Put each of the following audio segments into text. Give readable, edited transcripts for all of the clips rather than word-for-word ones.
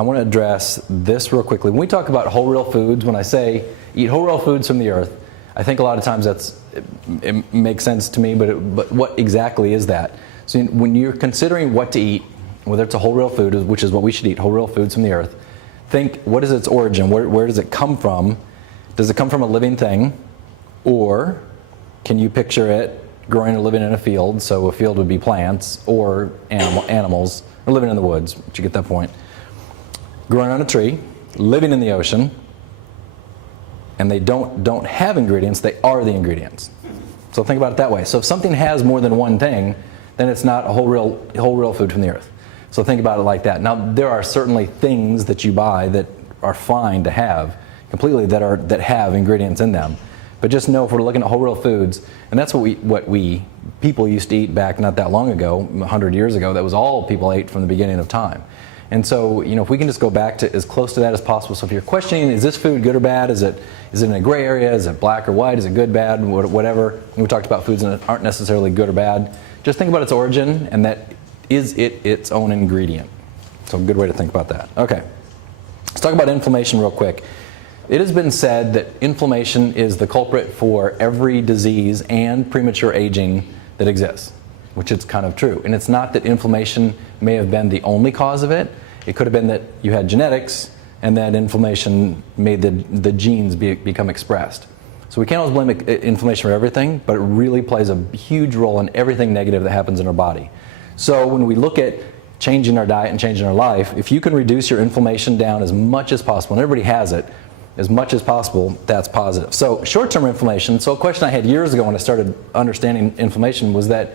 I want to address this real quickly. When we talk about whole real foods, when I say eat whole real foods from the earth, I think a lot of times it makes sense to me, but what exactly is that? So when you're considering what to eat, whether it's a whole real food, which is what we should eat, whole real foods from the earth, think, what is its origin? Where does it come from? Does it come from a living thing? Or can you picture it growing or living in a field? So a field would be plants or animals, or living in the woods, but you get that point. Growing on a tree, living in the ocean, and they don't have ingredients, they are the ingredients. So think about it that way. So if something has more than one thing, then it's not a whole real food from the earth. So think about it like that. Now there are certainly things that you buy that are fine to have completely that have ingredients in them. But just know if we're looking at whole real foods, and that's what we people used to eat back not that long ago, 100 years ago, that was all people ate from the beginning of time. And so, if we can just go back to as close to that as possible. So if you're questioning, is this food good or bad? Is it in a gray area? Is it black or white? Is it good, bad, whatever? And we talked about foods that aren't necessarily good or bad. Just think about its origin, and that is it its own ingredient. So a good way to think about that. Okay, let's talk about inflammation real quick. It has been said that inflammation is the culprit for every disease and premature aging that exists, which is kind of true. And it's not that inflammation may have been the only cause of it. It could have been that you had genetics and that inflammation made the genes become expressed. So we can't always blame inflammation for everything, but it really plays a huge role in everything negative that happens in our body. So when we look at changing our diet and changing our life, if you can reduce your inflammation down as much as possible, and everybody has it, as much as possible, that's positive. So short-term inflammation, so a question I had years ago when I started understanding inflammation was that,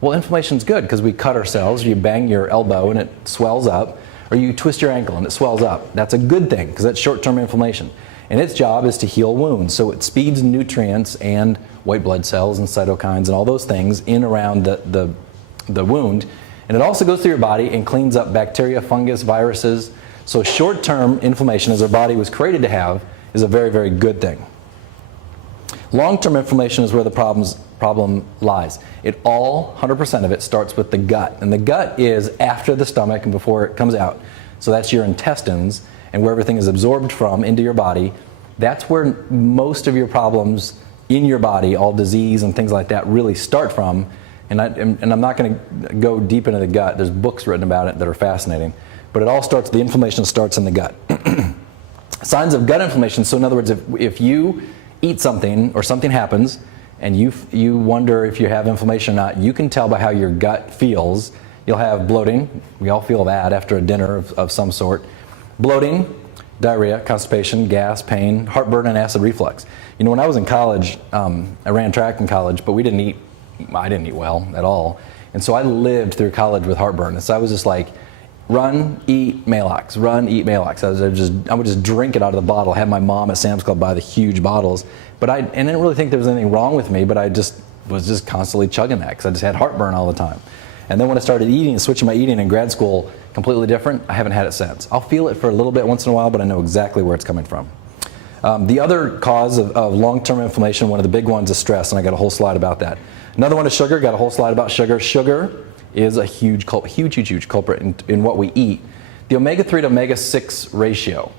well, inflammation's good because we cut ourselves, you bang your elbow and it swells up, or you twist your ankle and it swells up. That's a good thing because that's short-term inflammation. And its job is to heal wounds. So it speeds nutrients and white blood cells and cytokines and all those things in around the wound. And it also goes through your body and cleans up bacteria, fungus, viruses. So short-term inflammation, as our body was created to have, is a very, very good thing. Long-term inflammation is where the problem lies. It all, 100% of it, starts with the gut. And the gut is after the stomach and before it comes out. So that's your intestines and where everything is absorbed from into your body. That's where most of your problems in your body, all disease and things like that, really start from. And I'm not going to go deep into the gut. There's books written about it that are fascinating. But it all starts, the inflammation starts in the gut. Signs of gut inflammation, so in other words, if you eat something or something happens and you wonder if you have inflammation or not, you can tell by how your gut feels. You'll have bloating. We all feel that after a dinner of some sort. Bloating, diarrhea, constipation, gas, pain, heartburn, and acid reflux. When I was in college, I ran track in college, but I didn't eat well at all. And so I lived through college with heartburn. And so I was just like, run, eat Maalox, run, eat Maalox. I would just drink it out of the bottle. I had my mom at Sam's Club buy the huge bottles. But I didn't really think there was anything wrong with me, but I was just constantly chugging that because I just had heartburn all the time. And then when I started eating and switching my eating in grad school, completely different, I haven't had it since. I'll feel it for a little bit once in a while, but I know exactly where it's coming from. The other cause of long-term inflammation, one of the big ones, is stress, and I got a whole slide about that. Another one is sugar, got a whole slide about sugar. Sugar is a huge culprit in what we eat. The omega-3 to omega-6 ratio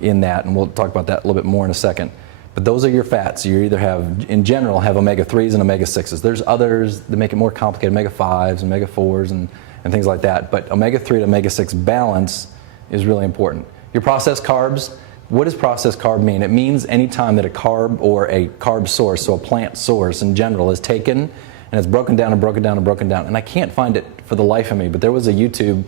in that, and we'll talk about that a little bit more in a second, but those are your fats. You either have, in general, have omega-3s and omega-6s. There's others that make it more complicated, omega-5s, omega-4s, and things like that, but omega-3 to omega-6 balance is really important. Your processed carbs, what does processed carb mean? It means any time that a carb or a carb source, so a plant source in general, is taken and it's broken down and broken down and broken down. And I can't find it for the life of me, but there was a YouTube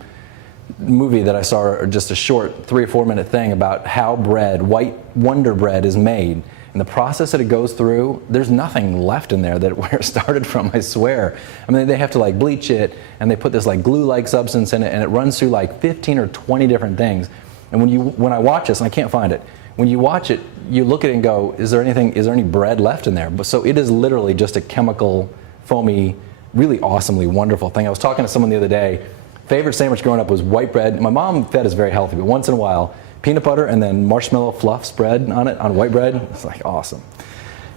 movie that I saw, or just a short 3 or 4 minute thing about how bread, white Wonder Bread, is made. And the process that it goes through, there's nothing left in there where it started from, I swear. I mean, they have to bleach it, and they put this glue-like substance in it, and it runs through 15 or 20 different things. And when I watch this, and I can't find it, when you watch it, you look at it and go, is there any bread left in there? But so it is literally just a chemical, foamy, really awesomely wonderful thing. I was talking to someone the other day. Favorite sandwich growing up was white bread. My mom fed us very healthy, but once in a while, peanut butter and then marshmallow fluff spread on it, on white bread. It's awesome.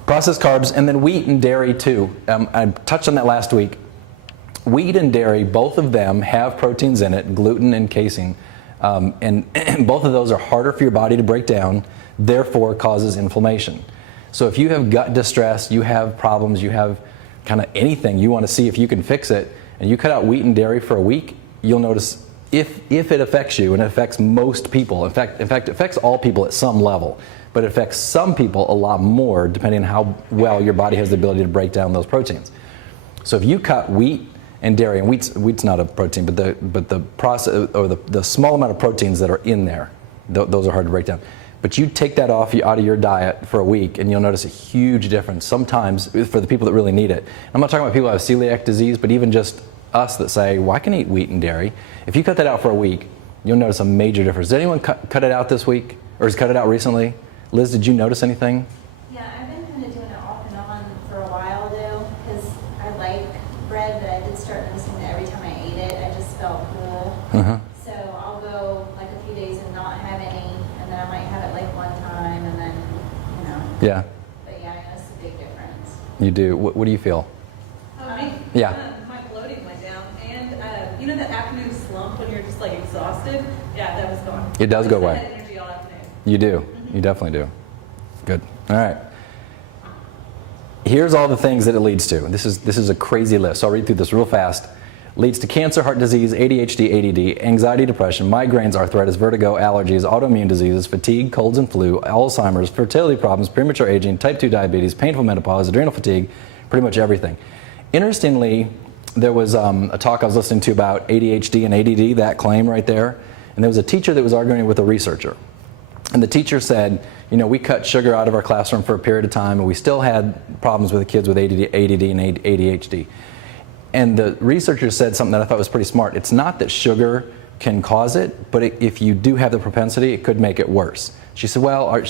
Processed carbs, and then wheat and dairy too. I touched on that last week. Wheat and dairy, both of them have proteins in it, gluten and casein, And both of those are harder for your body to break down, therefore causes inflammation. So if you have gut distress, you have problems, you have kind of anything, you want to see if you can fix it, and you cut out wheat and dairy for a week, you'll notice if it affects you, and it affects most people, in fact, it affects all people at some level, but it affects some people a lot more depending on how well your body has the ability to break down those proteins. So if you cut wheat and dairy, and wheat's not a protein, but the process, or the small amount of proteins that are in there, those are hard to break down. But you take that out of your diet for a week, and you'll notice a huge difference. Sometimes for the people that really need it. I'm not talking about people who have celiac disease, but even just us that say, well, I can eat wheat and dairy. If you cut that out for a week, you'll notice a major difference. Did anyone cut it out this week, or has cut it out recently? Liz, did you notice anything? Yeah, I've been kind of doing it off and on for a while though, because I like bread, but I did start noticing that every time I ate it, I just felt full. So I'll go like a few days and not have any, and then I might have it like one time, and then, you know. Yeah. But yeah, I noticed a big difference. You do. What do you feel? Me? Yeah. My bloating went down, and you know that afternoon slump when you're just like exhausted? Yeah, that was gone. It does go I away. had energy all afternoon. You do. You definitely do. Good. All right. Here's all the things that it leads to. This is a crazy list. So I'll read through this real fast. Leads to cancer, heart disease, ADHD, ADD, anxiety, depression, migraines, arthritis, vertigo, allergies, autoimmune diseases, fatigue, colds and flu, Alzheimer's, fertility problems, premature aging, type 2 diabetes, painful menopause, adrenal fatigue, pretty much everything. Interestingly, there was a talk I was listening to about ADHD and ADD, that claim right there, and there was a teacher that was arguing with a researcher. And the teacher said, you know, we cut sugar out of our classroom for a period of time, and we still had problems with the kids with ADD and ADHD. And the researcher said something that I thought was pretty smart. It's not that sugar can cause it, but if you do have the propensity, it could make it worse. She said, well, our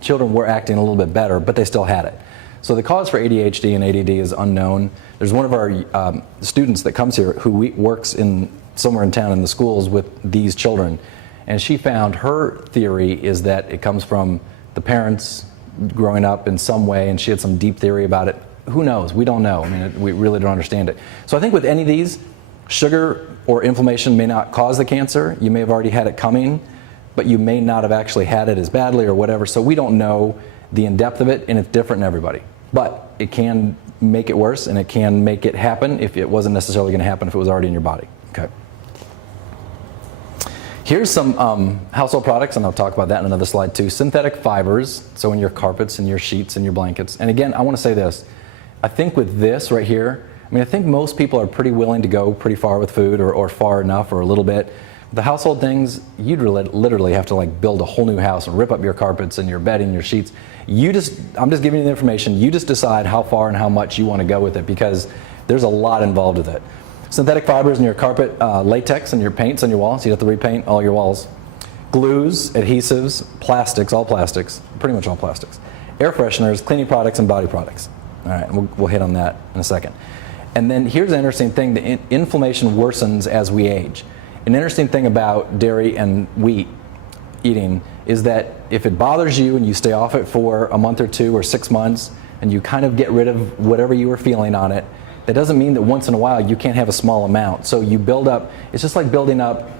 children were acting a little bit better, but they still had it. So the cause for ADHD and ADD is unknown. There's one of our students that comes here who works somewhere in town in the schools with these children. And she found, her theory is that it comes from the parents growing up in some way, and she had some deep theory about it. Who knows? We don't know. I mean, we really don't understand it. So I think with any of these, sugar or inflammation may not cause the cancer. You may have already had it coming, but you may not have actually had it as badly or whatever. So we don't know the in-depth of it, and it's different in everybody. But it can make it worse, and it can make it happen if it wasn't necessarily going to happen if it was already in your body. Okay. Here's some household products, and I'll talk about that in another slide too. Synthetic fibers, so in your carpets and your sheets and your blankets. And again, I want to say this. I think with this right here, I think most people are pretty willing to go pretty far with food, or far enough, or a little bit. The household things, you'd literally have to like build a whole new house and rip up your carpets and your bedding, your sheets. I'm just giving you the information. You just decide how far and how much you want to go with it, because there's a lot involved with it. Synthetic fibers in your carpet, latex and your paints on your walls. You have to repaint all your walls. Glues, adhesives, plastics, all plastics, pretty much all plastics. Air fresheners, cleaning products, and body products. All right, we'll hit on that in a second. And then here's an interesting thing. The inflammation worsens as we age. An interesting thing about dairy and wheat eating is that if it bothers you and you stay off it for a month or 2 or 6 months, and you kind of get rid of whatever you were feeling on it, that doesn't mean that once in a while you can't have a small amount. So you build up, it's just like building up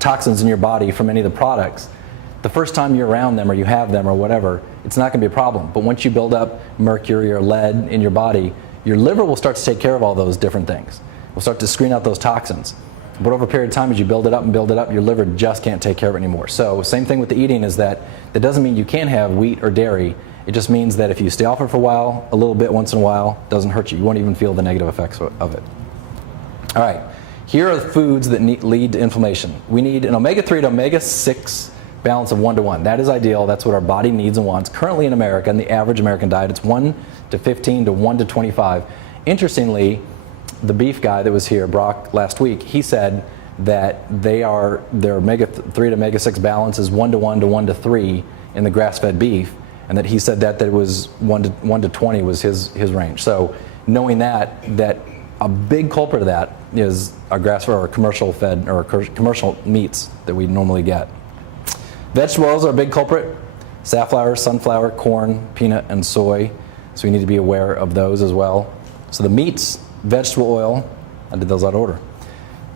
toxins in your body from any of the products. The first time you're around them or you have them or whatever, it's not going to be a problem. But once you build up mercury or lead in your body, your liver will start to take care of all those different things. We'll start to screen out those toxins. But over a period of time, as you build it up and build it up, your liver just can't take care of it anymore. So same thing with the eating, is that doesn't mean you can't have wheat or dairy. It just means that if you stay off it for a while, a little bit once in a while, it doesn't hurt you. You won't even feel the negative effects of it. All right, here are the foods that lead to inflammation. We need an omega-3 to omega-6 balance of 1 to 1. That is ideal. That's what our body needs and wants. Currently in America, in the average American diet, it's 1 to 15 to 1 to 25. Interestingly, the beef guy that was here, Brock, last week, he said that their omega-3 to omega-6 balance is 1 to 1 to 1 to 3 in the grass-fed beef, and that he said that it was 1 to 20 was his range. So knowing that a big culprit of that is our grass-fed or commercial-fed or commercial meats that we normally get. Vegetable oils are a big culprit. Safflower, sunflower, corn, peanut, and soy. So we need to be aware of those as well. So the meats, vegetable oil, I did those out of order.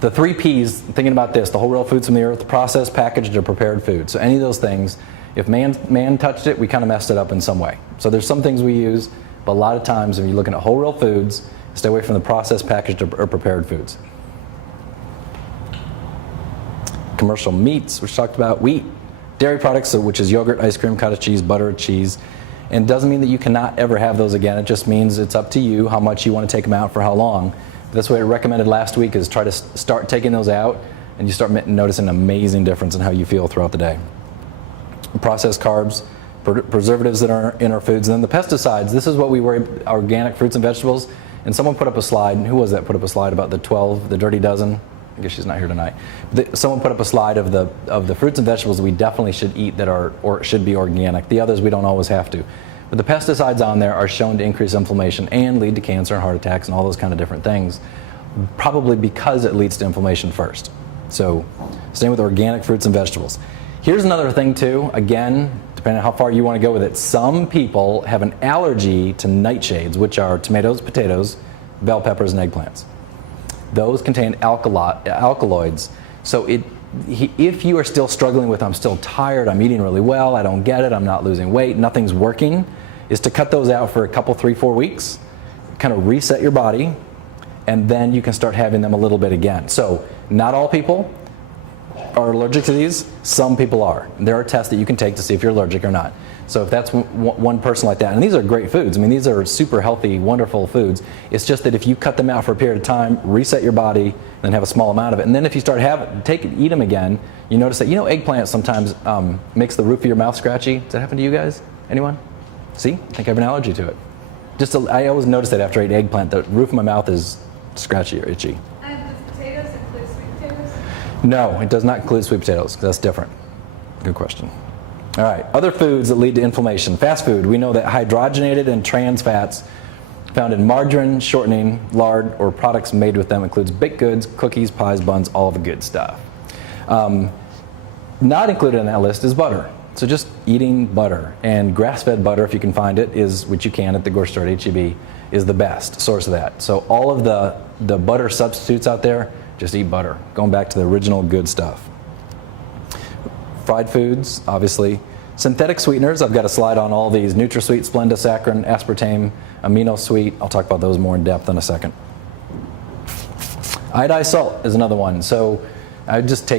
the 3 Ps, thinking about this, the whole real foods from the earth, processed, packaged, or prepared food. So any of those things, if man touched it, we kind of messed it up in some way. So there's some things we use, but a lot of times when you're looking at whole real foods, stay away from the processed, packaged, or prepared foods. Commercial meats, which talked about wheat, dairy products, so which is yogurt, ice cream, cottage cheese, butter, cheese. And it doesn't mean that you cannot ever have those again. It just means it's up to you how much you want to take them out for how long. That's what I recommended last week, is try to start taking those out, and you start noticing an amazing difference in how you feel throughout the day. Processed carbs, preservatives that are in our foods, and then the pesticides. This is what we worry, organic fruits and vegetables. And someone put up a slide, and who was that put up a slide about the 12, the dirty dozen? I guess she's not here tonight. Someone put up a slide of the fruits and vegetables we definitely should eat that are or should be organic. The others we don't always have to. But the pesticides on there are shown to increase inflammation and lead to cancer and heart attacks and all those kind of different things, probably because it leads to inflammation first. So same with organic fruits and vegetables. Here's another thing too, again, depending on how far you want to go with it. Some people have an allergy to nightshades, which are tomatoes, potatoes, bell peppers, and eggplants. Those contain alkaloids. So if you are still struggling with, I'm still tired, I'm eating really well, I don't get it, I'm not losing weight, nothing's working, is to cut those out for a couple, 3-4 weeks, kind of reset your body, and then you can start having them a little bit again. So not all people are allergic to these, some people are. There are tests that you can take to see if you're allergic or not. So if that's one person like that, and these are great foods, I mean these are super healthy, wonderful foods, it's just that if you cut them out for a period of time, reset your body, then have a small amount of it, and then if you start eat them again, you notice that, eggplant sometimes makes the roof of your mouth scratchy. Does that happen to you guys? Anyone? See? I think I have an allergy to it. I always notice that after I eat eggplant, the roof of my mouth is scratchy or itchy. And does potatoes include sweet potatoes? No, it does not include sweet potatoes, because that's different. Good question. All right, other foods that lead to inflammation. Fast food, we know that hydrogenated and trans fats found in margarine, shortening, lard, or products made with them includes baked goods, cookies, pies, buns, all the good stuff. Not included in that list is butter. So just eating butter, and grass-fed butter, if you can find it, which you can at the grocery store at HEB, is the best source of that. So all of the butter substitutes out there, just eat butter. Going back to the original good stuff. Fried foods, obviously. Synthetic sweeteners, I've got a slide on all these. NutraSweet, Splenda, saccharin, aspartame, amino sweet. I'll talk about those more in depth in a second. Iodized salt is another one. So I just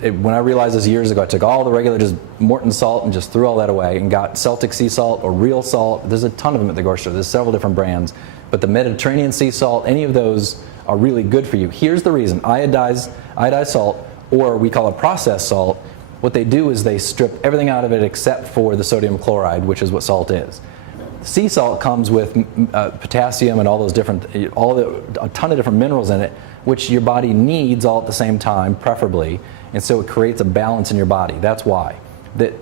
when I realized this years ago, I took all the regular just Morton salt and just threw all that away and got Celtic sea salt or real salt. There's a ton of them at the grocery store. There's several different brands. But the Mediterranean sea salt, any of those are really good for you. Here's the reason. Iodized salt, or we call it processed salt, what they do is they strip everything out of it except for the sodium chloride, which is what salt is. Sea salt comes with potassium and all those different, a ton of different minerals in it, which your body needs all at the same time, preferably, and so it creates a balance in your body. That's why. The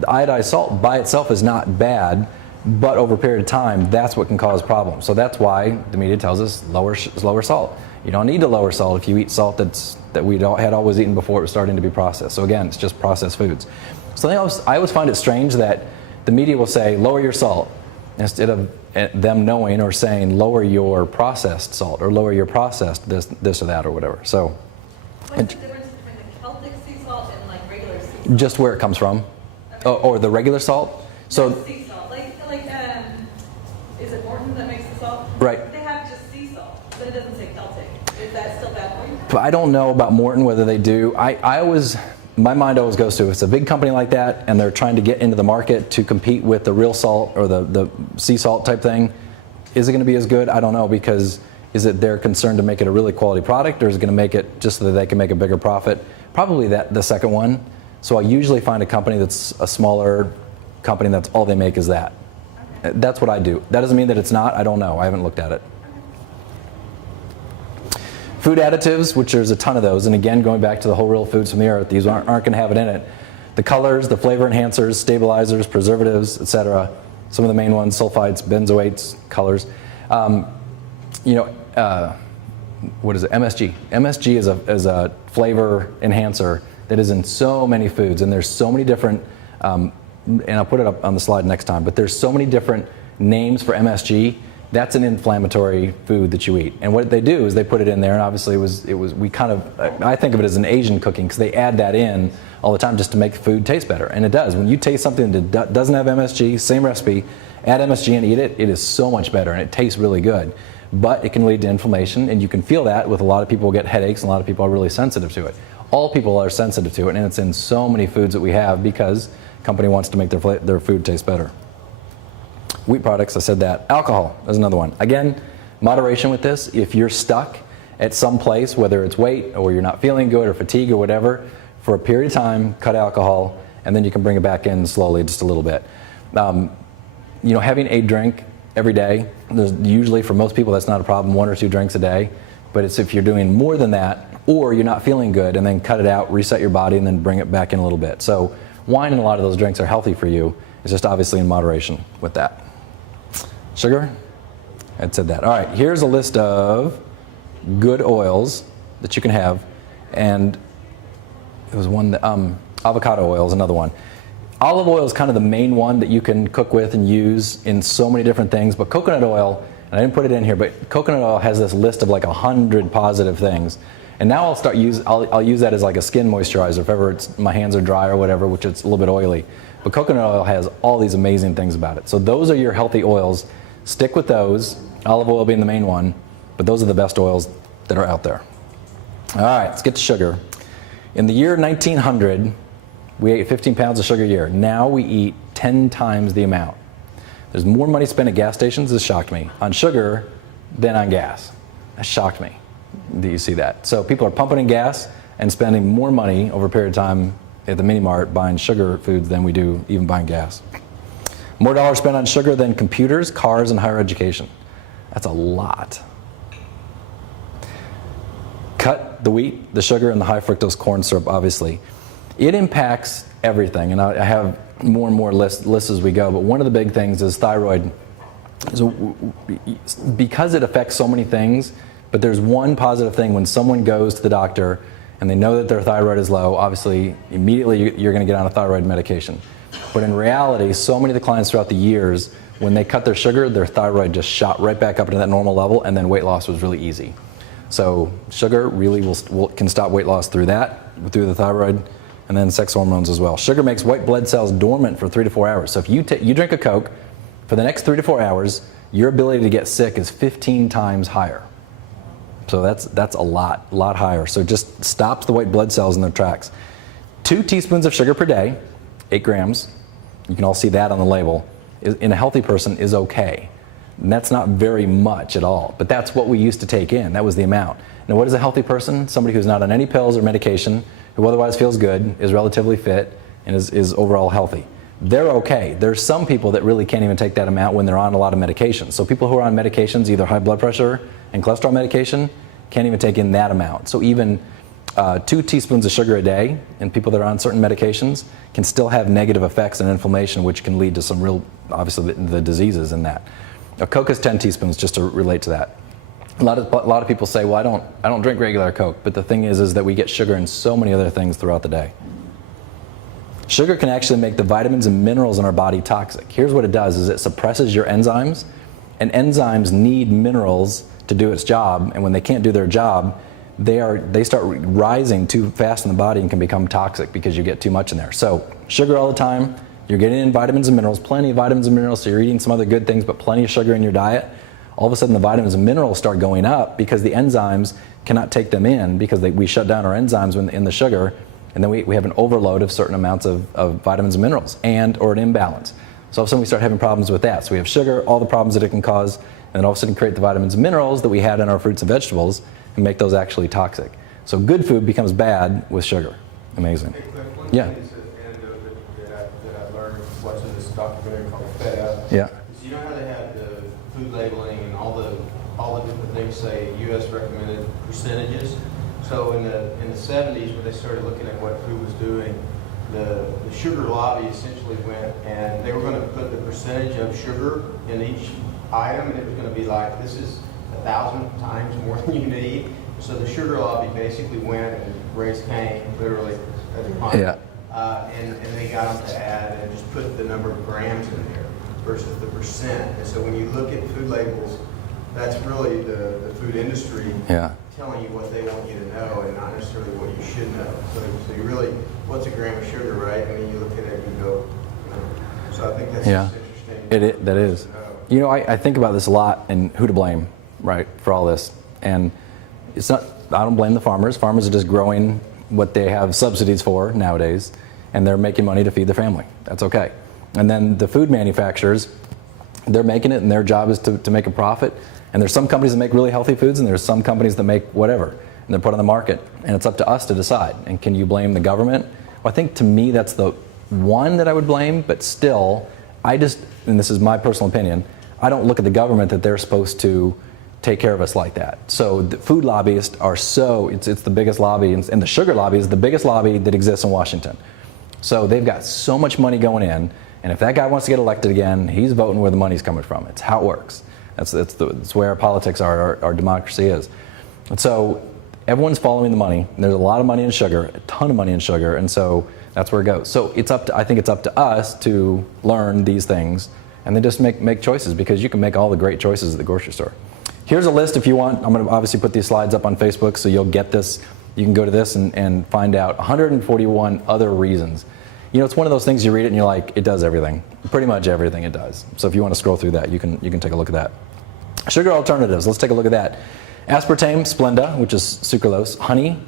iodized salt by itself is not bad, but over a period of time, that's what can cause problems. So that's why the media tells us lower salt. You don't need to lower salt if you eat salt that we had always eaten before it was starting to be processed. So again, it's just processed foods. So I always find it strange that the media will say lower your salt instead of them knowing or saying lower your processed salt or lower your processed this or that or whatever. So what's the difference between the Celtic sea salt and like regular sea salt? Just where it comes from, or the regular salt. So no, sea salt, is it Morton that makes the salt? Right. They have just sea salt, but it doesn't say Celtic. Is that still bad for you? But I don't know about Morton whether they do. My mind always goes to, if it's a big company like that and they're trying to get into the market to compete with the real salt or the sea salt type thing, is it going to be as good? I don't know, because is it their concern to make it a really quality product, or is it going to make it just so that they can make a bigger profit? Probably the second one. So I usually find a company that's a smaller company that's all they make is that. Okay. That's what I do. That doesn't mean that it's not. I don't know. I haven't looked at it. Food additives, which there's a ton of those, and again, going back to the whole real foods from the earth, these aren't going to have it in it. The colors, the flavor enhancers, stabilizers, preservatives, etc. Some of the main ones: sulfites, benzoates, colors. What is it? MSG. MSG is a flavor enhancer that is in so many foods, and there's so many different. And I'll put it up on the slide next time. But there's so many different names for MSG. that's an inflammatory food that you eat. And what they do is they put it in there, and obviously we kind of, I think of it as an Asian cooking, because they add that in all the time just to make the food taste better. And it does. When you taste something that doesn't have MSG, same recipe, add MSG and eat it, it is so much better, and it tastes really good. But it can lead to inflammation, and you can feel that with a lot of people who get headaches, and a lot of people are really sensitive to it. All people are sensitive to it, and it's in so many foods that we have because the company wants to make their food taste better. Wheat products, I said that. Alcohol is another one. Again, moderation with this. If you're stuck at some place, whether it's weight or you're not feeling good or fatigue or whatever, for a period of time, cut alcohol, and then you can bring it back in slowly, just a little bit. Having a drink every day, there's usually, for most people, that's not a problem, 1 or 2 drinks a day. But it's if you're doing more than that, or you're not feeling good, and then cut it out, reset your body, and then bring it back in a little bit. So wine and a lot of those drinks are healthy for you. It's just obviously in moderation with that. Sugar? I'd said that. All right, here's a list of good oils that you can have. And it was one that, avocado oil is another one. Olive oil is kind of the main one that you can cook with and use in so many different things. But coconut oil, and I didn't put it in here, but coconut oil has this list of like 100 positive things. And now I'll use that as like a skin moisturizer if ever my hands are dry or whatever, which it's a little bit oily. But coconut oil has all these amazing things about it. So those are your healthy oils. Stick with those, olive oil being the main one, but those are the best oils that are out there. All right, let's get to sugar. In the year 1900, we ate 15 pounds of sugar a year. Now we eat 10 times the amount. There's more money spent at gas stations, this shocked me, on sugar than on gas. That shocked me that you see that. So people are pumping in gas and spending more money over a period of time at the mini mart buying sugar foods than we do even buying gas. More dollars spent on sugar than computers, cars, and higher education. That's a lot. Cut the wheat, the sugar, and the high fructose corn syrup, obviously. It impacts everything, and I have more and more lists as we go, but one of the big things is thyroid. So because it affects so many things, but there's one positive thing. When someone goes to the doctor and they know that their thyroid is low, obviously immediately you're going to get on a thyroid medication. But in reality, so many of the clients throughout the years, when they cut their sugar, their thyroid just shot right back up into that normal level, and then weight loss was really easy. So sugar really can stop weight loss through the thyroid, and then sex hormones as well. Sugar makes white blood cells dormant for 3 to 4 hours. So if you drink a Coke, for the next 3 to 4 hours, your ability to get sick is 15 times higher. So that's a lot higher. So it just stops the white blood cells in their tracks. 2 teaspoons of sugar per day, 8 grams, you can all see that on the label, in a healthy person is okay. And that's not very much at all, but that's what we used to take in. That was the amount. Now what is a healthy person? Somebody who's not on any pills or medication, who otherwise feels good, is relatively fit, and is overall healthy. They're okay. There's some people that really can't even take that amount when they're on a lot of medications. So people who are on medications, either high blood pressure and cholesterol medication, can't even take in that amount. So even 2 teaspoons of sugar a day in people that are on certain medications can still have negative effects and inflammation, which can lead to some real, obviously, the diseases in that. Now, Coke is 10 teaspoons, just to relate to that. A lot of people say, well, I don't drink regular Coke, but the thing is that we get sugar in so many other things throughout the day. Sugar can actually make the vitamins and minerals in our body toxic. Here's what it does, is it suppresses your enzymes, and enzymes need minerals to do its job, and when they can't do their job, they start rising too fast in the body and can become toxic because you get too much in there. So sugar all the time, you're getting in vitamins and minerals, plenty of vitamins and minerals, so you're eating some other good things, but plenty of sugar in your diet. All of a sudden the vitamins and minerals start going up because the enzymes cannot take them in because we shut down our enzymes in the sugar, and then we have an overload of certain amounts of vitamins and minerals or an imbalance. So all of a sudden we start having problems with that. So we have sugar, all the problems that it can cause, and then all of a sudden create the vitamins and minerals that we had in our fruits and vegetables and make those actually toxic. So good food becomes bad with sugar. Amazing. Hey, Cliff, one Yeah. thing that I learned watching this documentary called Fed Up. Yeah. Is you know how they have the food labeling and all the different things say U.S. recommended percentages. So in the 70s, when they started looking at what food was doing, the sugar lobby essentially went and they were going to put the percentage of sugar in each item, and it was going to be like, this is 1,000 times more than you need. So the sugar lobby basically went and raised Cain, literally, as a pun. Yeah. And they got them to add and just put the number of grams in there. versus the percent. And so when you look at food labels, that's really the food industry telling you what they want you to know and not necessarily what you should know. So you really, what's a gram of sugar, right? I mean, you look at it and you go, so I think that's just interesting. That is. You know, I think about this a lot and who to blame, right, for all this. And it's not, I don't blame the farmers. Farmers are just growing what they have subsidies for nowadays, and they're making money to feed their family. That's okay. And then the food manufacturers, they're making it, and their job is to make a profit. And there's some companies that make really healthy foods, and there's some companies that make whatever, and they're put on the market. And it's up to us to decide. And can you blame the government? Well, I think to me that's the one that I would blame, but still, and this is my personal opinion, I don't look at the government that they're supposed to take care of us like that. So the food lobbyists are it's the biggest lobby, and the sugar lobby is the biggest lobby that exists in Washington. So they've got so much money going in, and if that guy wants to get elected again, he's voting where the money's coming from. It's how it works. That's where our politics are, our democracy is. And so everyone's following the money. And there's a lot of money in sugar, a ton of money in sugar, and so that's where it goes. So I think it's up to us to learn these things and then just make choices, because you can make all the great choices at the grocery store. Here's a list if you want. I'm going to obviously put these slides up on Facebook, so you'll get this. You can go to this and find out 141 other reasons. You know, it's one of those things you read it and you're like, it does everything. Pretty much everything it does. So if you want to scroll through that, you can take a look at that. Sugar alternatives, let's take a look at that. Aspartame, Splenda, which is sucralose. Honey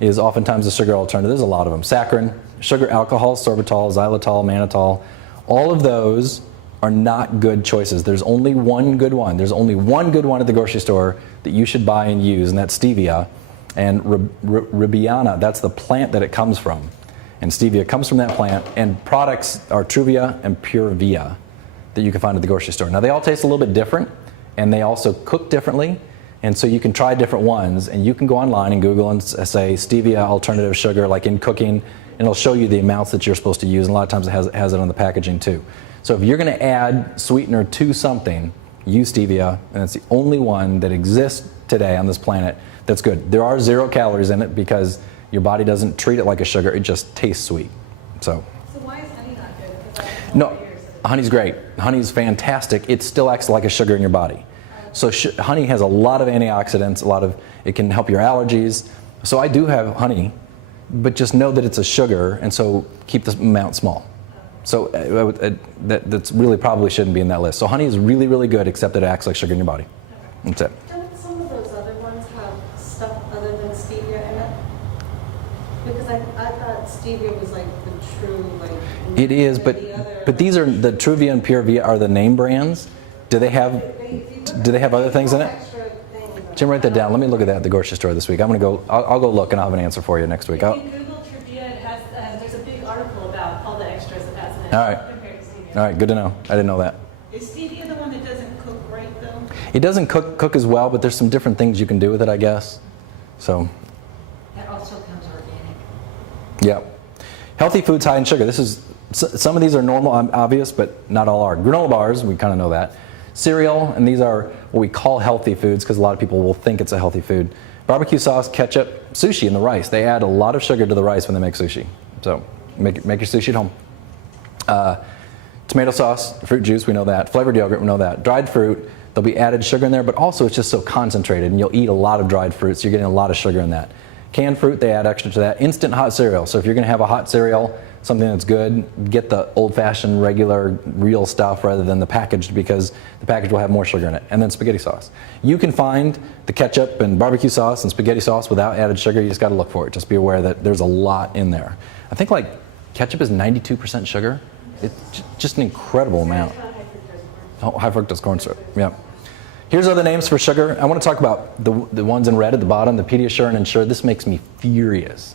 is oftentimes a sugar alternative. There's a lot of them. Saccharin, sugar alcohol, sorbitol, xylitol, mannitol. All of those are not good choices. There's only one good one. There's only one good one at the grocery store that you should buy and use, and that's stevia. And Ribiana, that's the plant that it comes from. And stevia comes from that plant. And products are Truvia and Pure Via that you can find at the grocery store. Now, they all taste a little bit different, and they also cook differently. And so you can try different ones, and you can go online and Google and say stevia alternative sugar, like in cooking, and it'll show you the amounts that you're supposed to use. And a lot of times it has it on the packaging too. So if you're going to add sweetener to something, use stevia, and it's the only one that exists today on this planet that's good. There are 0 calories in it because your body doesn't treat it like a sugar, it just tastes sweet. So why is honey not good? 'Cause no, honey's great. Honey's fantastic. It still acts like a sugar in your body. So honey has a lot of antioxidants, it can help your allergies. So I do have honey, but just know that it's a sugar, and so keep the amount small. So that's really probably shouldn't be in that list. So honey is really, really good, except that it acts like sugar in your body. That's it. Don't some of those other ones have stuff other than stevia in it? Because I thought stevia was like the true, like... It is, but these are, the Truvia and Pure Via are the name brands. Do they have other things in it? Jim, write that down. Let me look at that at the grocery store this week. I'll go look, and I'll have an answer for you next week. If you Google Truvia, it has, there's a big article about all the extras it has in it. All right. Compared to stevia. All right, good to know. I didn't know that. Is stevia the one that doesn't cook right, though? It doesn't cook as well, but there's some different things you can do with it, I guess. So. That also comes organic. Yeah. Healthy foods high in sugar. Some of these are normal, obvious, but not all are. Granola bars, we kind of know that. Cereal, and these are what we call healthy foods because a lot of people will think it's a healthy food. Barbecue sauce, ketchup, sushi, and the rice. They add a lot of sugar to the rice when they make sushi. So make your sushi at home. Tomato sauce, fruit juice, we know that. Flavored yogurt, we know that. Dried fruit, there'll be added sugar in there, but also it's just so concentrated, and you'll eat a lot of dried fruits. So you're getting a lot of sugar in that. Canned fruit, they add extra to that. Instant hot cereal. So if you're going to have a hot cereal, something that's good, get the old-fashioned, regular, real stuff rather than the packaged, because the package will have more sugar in it. And then spaghetti sauce. You can find the ketchup and barbecue sauce and spaghetti sauce without added sugar. You just got to look for it. Just be aware that there's a lot in there. I think like ketchup is 92% sugar. It's just an incredible amount. High fructose corn syrup. Yeah. Here's other names for sugar. I want to talk about the ones in red at the bottom, the Pediasure and Ensure. This makes me furious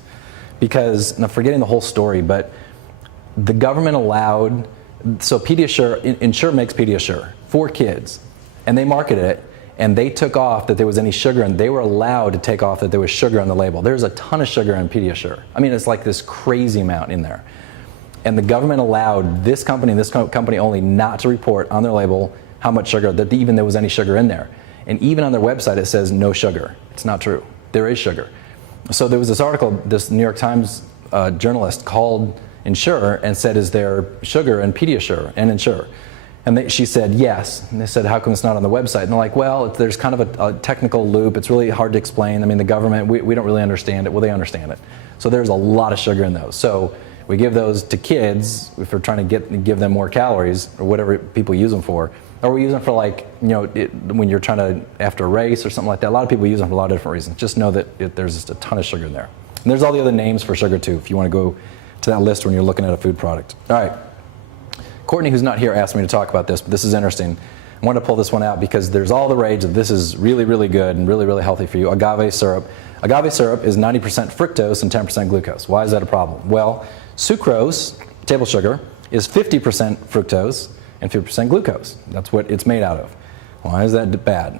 because, and I'm forgetting the whole story, but the government allowed, so Pediasure, Ensure makes Pediasure for kids, and they marketed it, and they took off that there was any sugar, and they were allowed to take off that there was sugar on the label. There's a ton of sugar in Pediasure. I mean, it's like this crazy amount in there. And the government allowed this company only not to report on their label how much sugar, that even there was any sugar in there. And even on their website it says no sugar. It's not true. There is sugar. So there was this article, this New York Times journalist called Ensure and said, is there sugar in Pediasure and Ensure? And she said, yes. And they said, how come it's not on the website? And they're like, well, there's kind of a technical loop. It's really hard to explain. I mean, the government, we don't really understand it. Well, they understand it. So there's a lot of sugar in those. So we give those to kids if we're trying to give them more calories or whatever people use them for. Or we use them for, like, when you're trying to, after a race or something like that. A lot of people use them for a lot of different reasons. Just know that there's just a ton of sugar in there. And there's all the other names for sugar too, if you want to go to that list when you're looking at a food product. All right. Courtney, who's not here, asked me to talk about this, but this is interesting. I wanted to pull this one out because there's all the rage that this is really, really good and really, really healthy for you. Agave syrup. Agave syrup is 90% fructose and 10% glucose. Why is that a problem? Well, sucrose, table sugar, is 50% fructose and 50% glucose. That's what it's made out of. Why is that bad?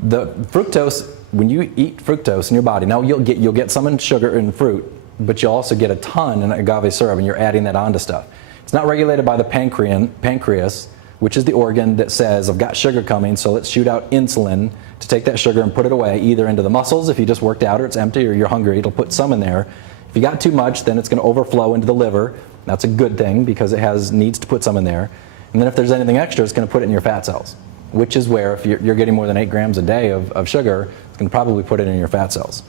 The fructose, when you eat fructose in your body, now you'll get some in sugar and fruit, but you'll also get a ton in agave syrup, and you're adding that onto stuff. It's not regulated by the pancreas, which is the organ that says, I've got sugar coming, so let's shoot out insulin to take that sugar and put it away, either into the muscles if you just worked out or it's empty or you're hungry, it'll put some in there. If you got too much, then it's going to overflow into the liver. That's a good thing because it needs to put some in there. And then if there's anything extra, it's going to put it in your fat cells, which is where if you're getting more than 8 grams a day of sugar, it's going to probably put it in your fat cells.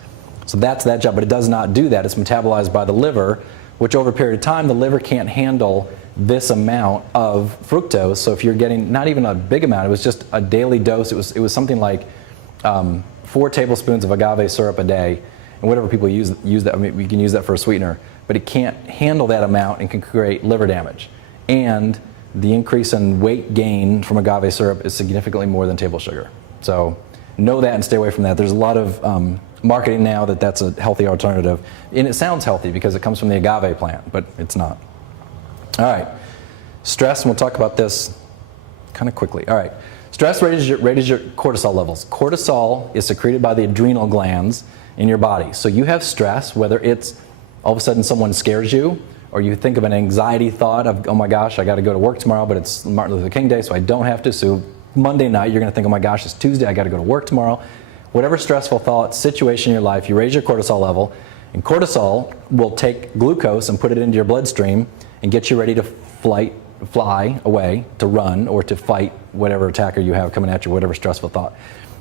So that's that job, but it does not do that. It's metabolized by the liver, which over a period of time, the liver can't handle this amount of fructose. So if you're getting not even a big amount, it was just a daily dose. It was something like 4 tablespoons of agave syrup a day, and whatever people use that. I mean, we can use that for a sweetener, but it can't handle that amount and can create liver damage. And the increase in weight gain from agave syrup is significantly more than table sugar. So know that and stay away from that. There's a lot of marketing now that that's a healthy alternative. And it sounds healthy because it comes from the agave plant, but it's not. All right. Stress, and we'll talk about this kind of quickly. All right. Stress raises your cortisol levels. Cortisol is secreted by the adrenal glands in your body. So you have stress, whether it's all of a sudden someone scares you, or you think of an anxiety thought of, oh my gosh, I got to go to work tomorrow, but it's Martin Luther King Day, so I don't have to. So Monday night, you're going to think, oh my gosh, it's Tuesday, I got to go to work tomorrow. Whatever stressful thought, situation in your life, you raise your cortisol level, and cortisol will take glucose and put it into your bloodstream and get you ready to fly away, to run, or to fight whatever attacker you have coming at you, whatever stressful thought.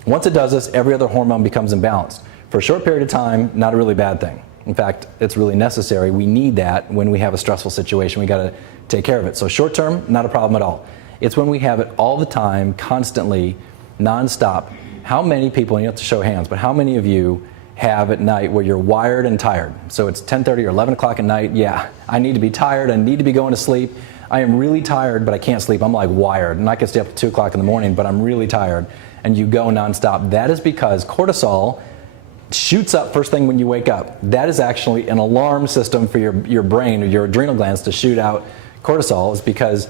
Once it does this, every other hormone becomes imbalanced. For a short period of time, not a really bad thing. In fact, it's really necessary. We need that when we have a stressful situation. We got to take care of it. So short term, not a problem at all. It's when we have it all the time, constantly, nonstop. How many people, and you have to show hands, but how many of you have at night where you're wired and tired? So it's 10:30 or 11 o'clock at night. Yeah, I need to be tired. I need to be going to sleep. I am really tired, but I can't sleep. I'm like wired, and I can stay up till 2 o'clock in the morning, but I'm really tired. And you go nonstop. That is because cortisol shoots up first thing when you wake up. That is actually an alarm system for your brain or your adrenal glands to shoot out cortisol, is because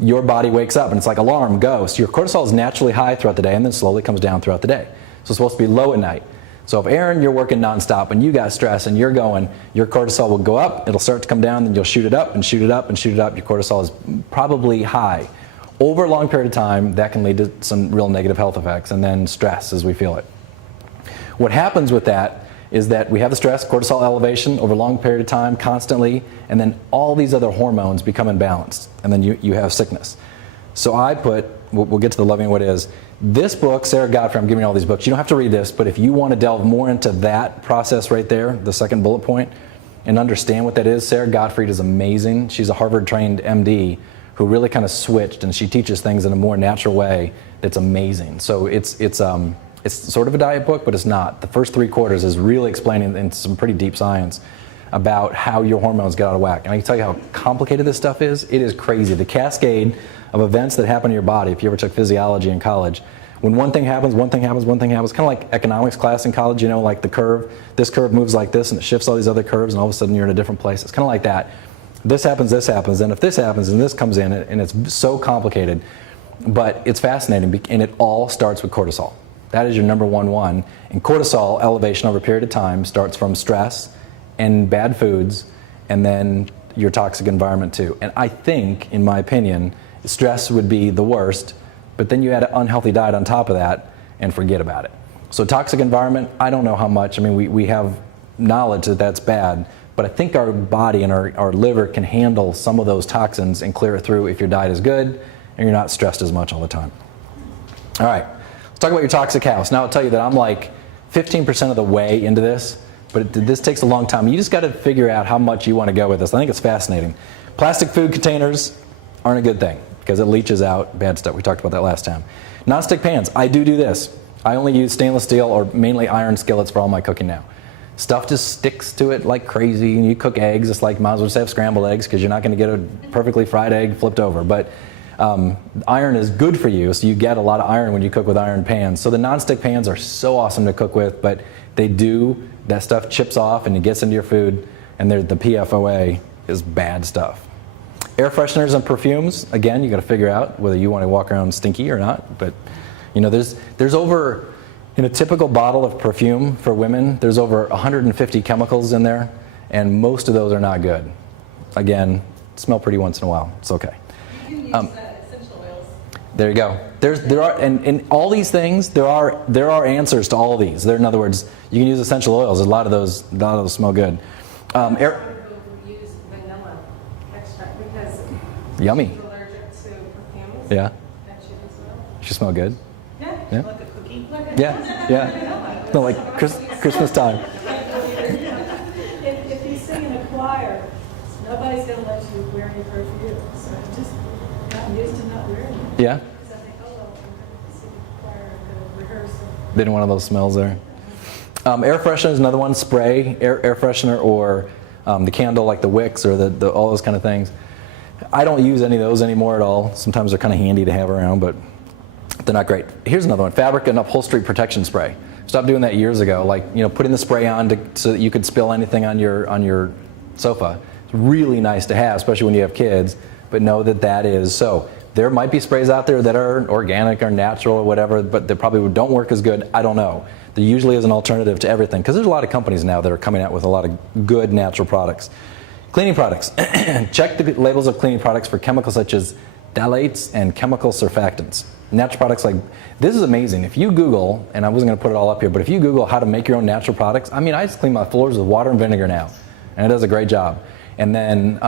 your body wakes up and it's like alarm, go. So your cortisol is naturally high throughout the day and then slowly comes down throughout the day. So it's supposed to be low at night. So if Aaron, you're working nonstop and you got stress and you're going, your cortisol will go up, it'll start to come down, then you'll shoot it up and shoot it up and shoot it up. Your cortisol is probably high. Over a long period of time, that can lead to some real negative health effects, and then stress as we feel it. What happens with that is that we have the stress, cortisol elevation over a long period of time, constantly, and then all these other hormones become imbalanced, and then you have sickness. So I put, we'll get to the loving what is, this book, Sarah Godfrey, I'm giving you all these books. You don't have to read this, but if you want to delve more into that process right there, the second bullet point, and understand what that is, Sarah Godfrey is amazing. She's a Harvard-trained MD who really kind of switched, and she teaches things in a more natural way that's amazing. So it's sort of a diet book, but it's not. The first 3 quarters is really explaining in some pretty deep science about how your hormones get out of whack. And I can tell you how complicated this stuff is. It is crazy. The cascade of events that happen in your body, if you ever took physiology in college, when one thing happens, one thing happens, one thing happens, kind of like economics class in college, you know, like the curve, this curve moves like this and it shifts all these other curves and all of a sudden you're in a different place. It's kind of like that. This happens, and if this happens, and this comes in, and it's so complicated, but it's fascinating, and it all starts with cortisol. That is your number one. And cortisol elevation over a period of time starts from stress and bad foods, and then your toxic environment too. And I think, in my opinion, stress would be the worst, but then you add an unhealthy diet on top of that and forget about it. So toxic environment, I don't know how much. I mean, we have knowledge that that's bad, but I think our body and our liver can handle some of those toxins and clear it through if your diet is good and you're not stressed as much all the time. All right, let's talk about your toxic house. Now I'll tell you that I'm like 15% of the way into this, but this takes a long time. You just got to figure out how much you want to go with this. I think it's fascinating. Plastic food containers aren't a good thing because it leaches out bad stuff. We talked about that last time. Non-stick pans, I do this. I only use stainless steel or mainly iron skillets for all my cooking now. Stuff just sticks to it like crazy, and you cook eggs, it's like might as well just have scrambled eggs because you're not going to get a perfectly fried egg flipped over. But iron is good for you, so you get a lot of iron when you cook with iron pans. So the non-stick pans are so awesome to cook with, but that stuff chips off and it gets into your food, and the PFOA is bad stuff. Air fresheners and perfumes, again, you got to figure out whether you want to walk around stinky or not. But there's over, in a typical bottle of perfume for women, there's over 150 chemicals in there, and most of those are not good. Again, smell pretty once in a while. It's okay. You can use essential oils. There you go. There are, and in all these things, there are answers to all of these. In other words, you can use essential oils. A lot of those smell good. Some people use vanilla extract because Yummy. she's allergic to perfumes. Yeah. And she does well. She smell good. Yeah, Yeah. like a cookie. Yeah. No, like Christmas time. If you sing in a choir, nobody's going to let you wear any perfume. So I just got used to not wearing it. Yeah. Because I think, oh, well, I'm going to sing in the choir, I'm going to rehearse. Didn't one of those smells there. Air freshener is another one. Spray, air freshener, or the candle like the wicks or the all those kind of things. I don't use any of those anymore at all. Sometimes they're kind of handy to have around, but they're not great. Here's another one: fabric and upholstery protection spray. Stopped doing that years ago. Like putting the spray on so that you could spill anything on your sofa. It's really nice to have, especially when you have kids. But know that is so. There might be sprays out there that are organic or natural or whatever, but they probably don't work as good. I don't know. There usually is an alternative to everything because there's a lot of companies now that are coming out with a lot of good natural products. Cleaning products. Check the labels of cleaning products for chemicals such as phthalates and chemical surfactants. Natural products like, this is amazing. If you Google, and I wasn't going to put it all up here, but if you Google how to make your own natural products, I just clean my floors with water and vinegar now, and it does a great job. And then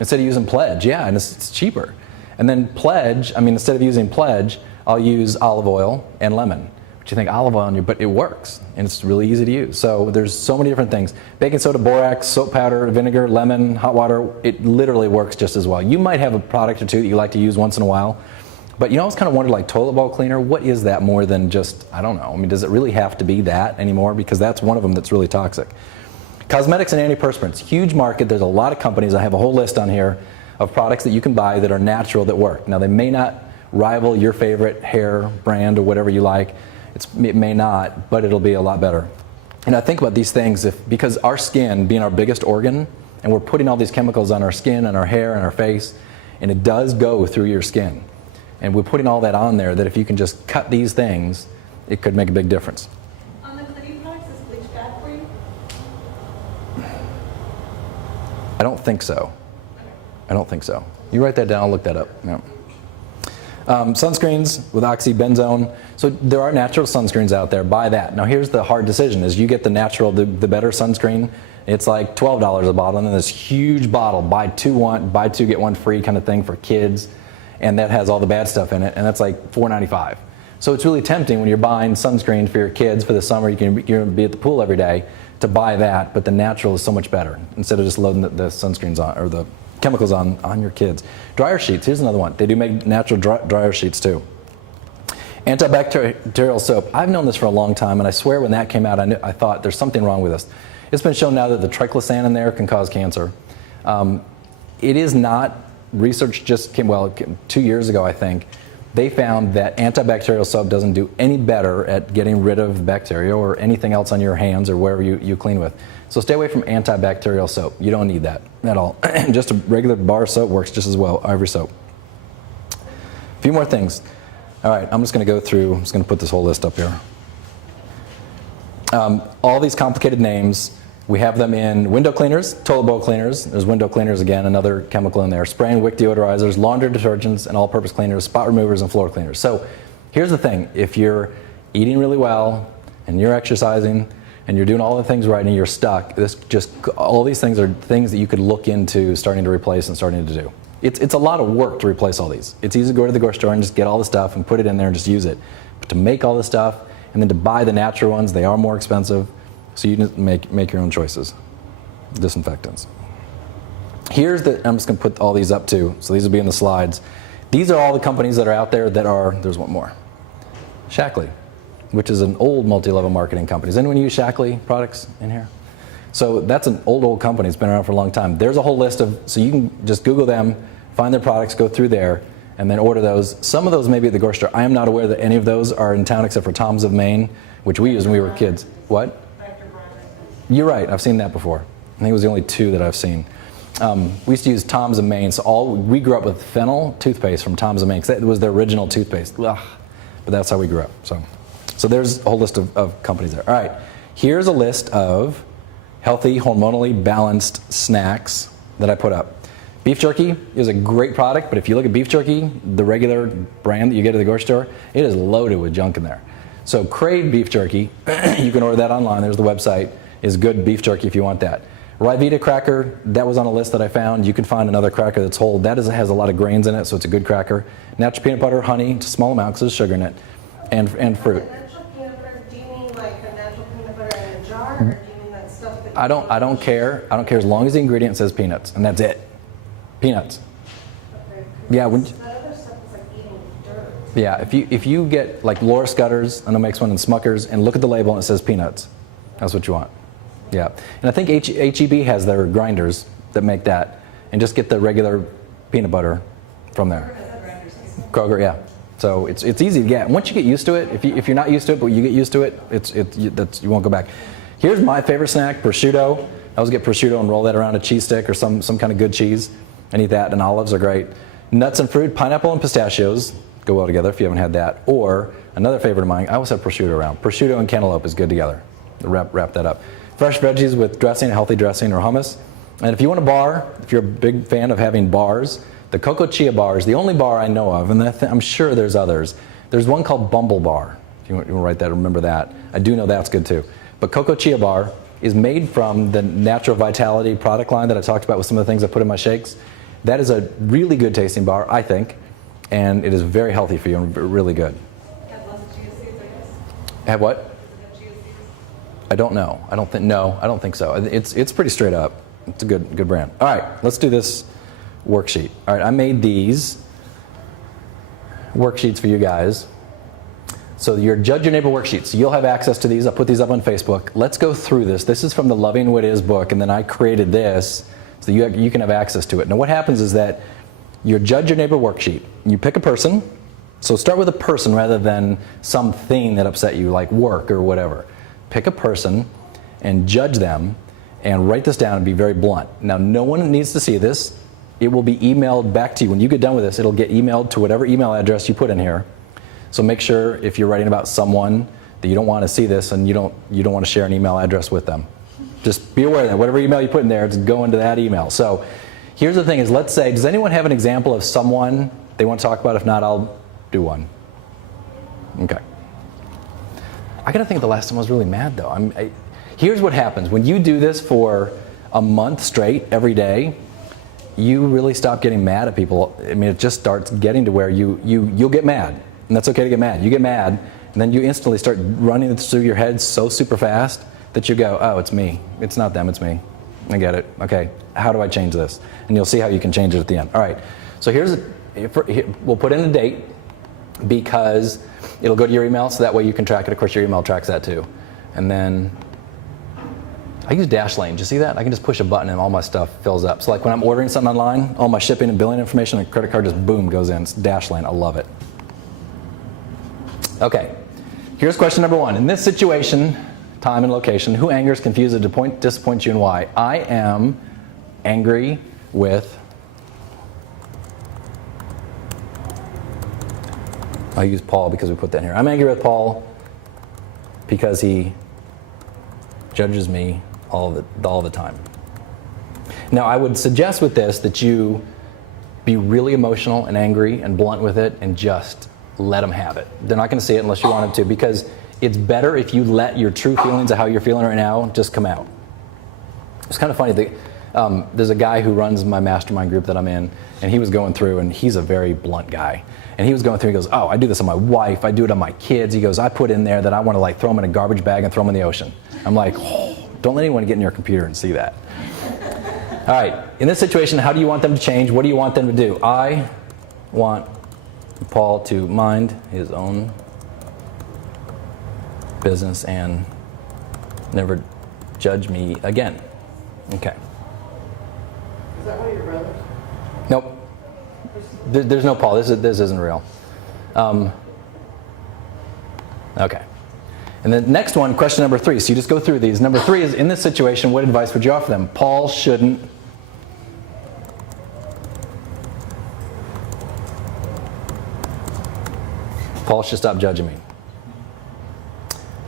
instead of using Pledge, and it's cheaper. And then Pledge, instead of using Pledge, I'll use olive oil and lemon. But you think olive oil, but it works, and it's really easy to use. So there's so many different things. Baking soda, borax, soap powder, vinegar, lemon, hot water, it literally works just as well. You might have a product or two that you like to use once in a while, but I always kind of wonder, like toilet bowl cleaner, what is that more than just, I don't know. Does it really have to be that anymore? Because that's one of them that's really toxic. Cosmetics and antiperspirants, huge market. There's a lot of companies. I have a whole list on here of products that you can buy that are natural that work. Now, they may not rival your favorite hair brand or whatever you like. It may not, but it'll be a lot better. And I think about these things because our skin being our biggest organ, and we're putting all these chemicals on our skin and our hair and our face, and it does go through your skin. And we're putting all that on there that if you can just cut these things, it could make a big difference. On the cleaning products, is bleach bad for you? I don't think so. I don't think so. You write that down, I'll look that up. Yeah. Sunscreens with oxybenzone. So there are natural sunscreens out there. Buy that. Now here's the hard decision: is you get the natural, the better sunscreen. It's like $12 a bottle, and then this huge bottle, buy two get one free kind of thing for kids, and that has all the bad stuff in it, and that's like $4.95. So it's really tempting when you're buying sunscreen for your kids for the summer. You're going to be at the pool every day to buy that, but the natural is so much better instead of just loading the sunscreens on or the chemicals on your kids. Dryer sheets, here's another one. They do make natural dryer sheets too. Antibacterial soap. I've known this for a long time, and I swear when that came out, I thought there's something wrong with this. It's been shown now that the triclosan in there can cause cancer. It is not. Research just came, 2 years ago, I think. They found that antibacterial soap doesn't do any better at getting rid of bacteria or anything else on your hands or wherever you clean with. So stay away from antibacterial soap. You don't need that at all. Just a regular bar soap works just as well, Ivory soap. A few more things. All right, I'm just going to go through, I'm just going to put this whole list up here. All these complicated names, we have them in window cleaners, toilet bowl cleaners. There's window cleaners again, another chemical in there. Spray and wick deodorizers, laundry detergents, and all-purpose cleaners, spot removers, and floor cleaners. So here's the thing. If you're eating really well, and you're exercising, and you're doing all the things right, and you're stuck, all these things are things that you could look into starting to replace and starting to do. It's a lot of work to replace all these. It's easy to go to the grocery store and just get all the stuff and put it in there and just use it. But to make all this stuff and then to buy the natural ones, they are more expensive. So you need to make your own choices. Disinfectants. Here's the, I'm just going to put all these up too. So these will be in the slides. These are all the companies that are out there that are, there's one more. Shackley, which is an old multi-level marketing company. Does anyone use Shackley products in here? So that's an old company. It's been around for a long time. There's a whole list of, so you can just Google them, find their products, go through there, and then order those. Some of those may be at the grocery store. I am not aware that any of those are in town except for Tom's of Maine, which we used when we were kids. What? You're right. I've seen that before. I think it was the only two that I've seen. We used to use Tom's of Maine. So we grew up with fennel toothpaste from Tom's of Maine, because that was their original toothpaste. Ugh. But that's how we grew up. So there's a whole list of companies there. All right. Here's a list of healthy, hormonally balanced snacks that I put up. Beef jerky is a great product, but if you look at beef jerky, the regular brand that you get at the grocery store, it is loaded with junk in there. So Crave beef jerky, you can order that online. There's the website, is good beef jerky if you want that. Ryvita cracker, that was on a list that I found. You can find another cracker that's whole. That has a lot of grains in it, so it's a good cracker. Natural peanut butter, honey, just a small amount because there's sugar in it, and fruit. Natural peanut butter, do you mean like a natural peanut butter in a jar, or do you mean that stuff that I don't care. I don't care as long as the ingredient says peanuts, and that's it. Peanuts. Okay, 'cause Yeah, that other stuff is like eating dirt. Yeah, if you get like Laura Scudder's, I know makes one in Smucker's, and look at the label and it says peanuts. That's what you want. Yeah, and I think HEB has their grinders that make that, and just get the regular peanut butter from there. Kroger, yeah. So it's easy to get. Once you get used to it, if you're not used to it, but you get used to it, you won't go back. Here's my favorite snack, prosciutto. I always get prosciutto and roll that around a cheese stick or some kind of good cheese, and eat that. And olives are great. Nuts and fruit, pineapple and pistachios go well together if you haven't had that. Or another favorite of mine, I always have prosciutto around. Prosciutto and cantaloupe is good together. Wrap that up. Fresh veggies with dressing, healthy dressing, or hummus. And if you want a bar, if you're a big fan of having bars, the Cocoa Chia bar is the only bar I know of, and I'm sure there's others. There's one called Bumble Bar. If you want to write that, remember that. I do know that's good too. But Cocoa Chia bar is made from the Natural Vitality product line that I talked about with some of the things I put in my shakes. That is a really good tasting bar, I think, and it is very healthy for you and really good. Have lots of chia seeds, I guess. Have what? Does it have chia seeds? I don't know. I don't think so. It's pretty straight up. It's a good brand. All right, let's do this worksheet. All right, I made these worksheets for you guys. So your Judge Your Neighbor worksheets. You'll have access to these. I'll put these up on Facebook. Let's go through this. This is from the Loving What Is book, and then I created this so you can have access to it. Now what happens is that your Judge Your Neighbor worksheet, you pick a person. So start with a person rather than something that upset you, like work or whatever. Pick a person and judge them and write this down and be very blunt. Now no one needs to see this. It will be emailed back to you. When you get done with this, it'll get emailed to whatever email address you put in here. So make sure if you're writing about someone that you don't want to see this and you don't want to share an email address with them. Just be aware that whatever email you put in there, it's going to that email. So here's the thing is, let's say, does anyone have an example of someone they want to talk about? If not, I'll do one. Okay. I gotta think the last time I was really mad though. Here's what happens. When you do this for a month straight, every day, you really stop getting mad at people. I mean, it just starts getting to where you'll get mad. And that's okay to get mad. You get mad, and then you instantly start running it through your head so super fast that you go, oh, it's me. It's not them, it's me. I get it. Okay, how do I change this? And you'll see how you can change it at the end. All right, so we'll put in a date because it'll go to your email, so that way you can track it. Of course, your email tracks that too. And then I use Dashlane. Do you see that? I can just push a button and all my stuff fills up. So like when I'm ordering something online, all my shipping and billing information and credit card just boom goes in. It's Dashlane. I love it. Okay, here's question number one. In this situation, time and location, who angers, confuses, disappoints you, and why? I am angry with, I'll use Paul because we put that here. I'm angry with Paul because he judges me all the time. Now, I would suggest with this that you be really emotional and angry and blunt with it and just let them have it. They're not going to see it unless you want them to, because it's better if you let your true feelings of how you're feeling right now just come out. It's kind of funny. There's a guy who runs my mastermind group that I'm in, and he was going through, and he's a very blunt guy. And he was going through, he goes, oh, I do this on my wife, I do it on my kids. He goes, I put in there that I want to like throw them in a garbage bag and throw them in the ocean. I'm like, oh, don't let anyone get in your computer and see that. All right, in this situation, how do you want them to change? What do you want them to do? I want Paul to mind his own business and never judge me again. Okay. Is that one of your brothers? Nope. There's no Paul. This isn't real. Okay. And the next one, question number 3. So you just go through these. Number 3 is, in this situation, what advice would you offer them? Paul shouldn't. Paul should stop judging me.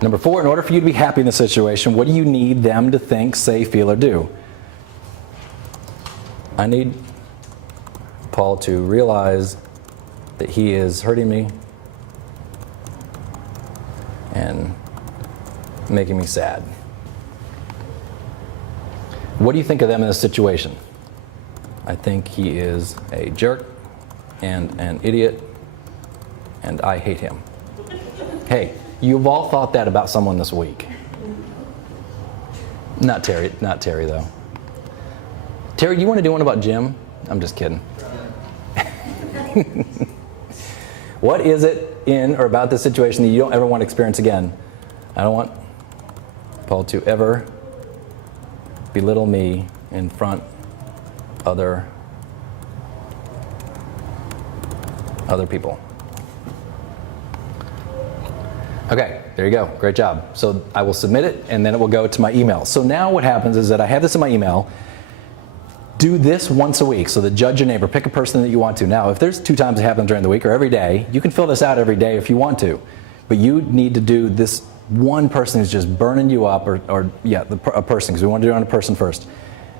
Number 4, in order for you to be happy in this situation, what do you need them to think, say, feel, or do? I need Paul to realize that he is hurting me and making me sad. What do you think of them in this situation? I think he is a jerk and an idiot, and I hate him. Hey, you've all thought that about someone this week. Not Terry though. Terry, do you want to do one about Jim? I'm just kidding. What is it in or about this situation that you don't ever want to experience again? I don't want Paul to ever belittle me in front other people. Okay, there you go. Great job. So I will submit it, and then it will go to my email. So now what happens is that I have this in my email. Do this once a week. So the judge your neighbor, pick a person that you want to. Now, if there's 2 times it happens during the week or every day, you can fill this out every day if you want to. But you need to do this one person who's just burning you up, a person, because we want to do it on a person first.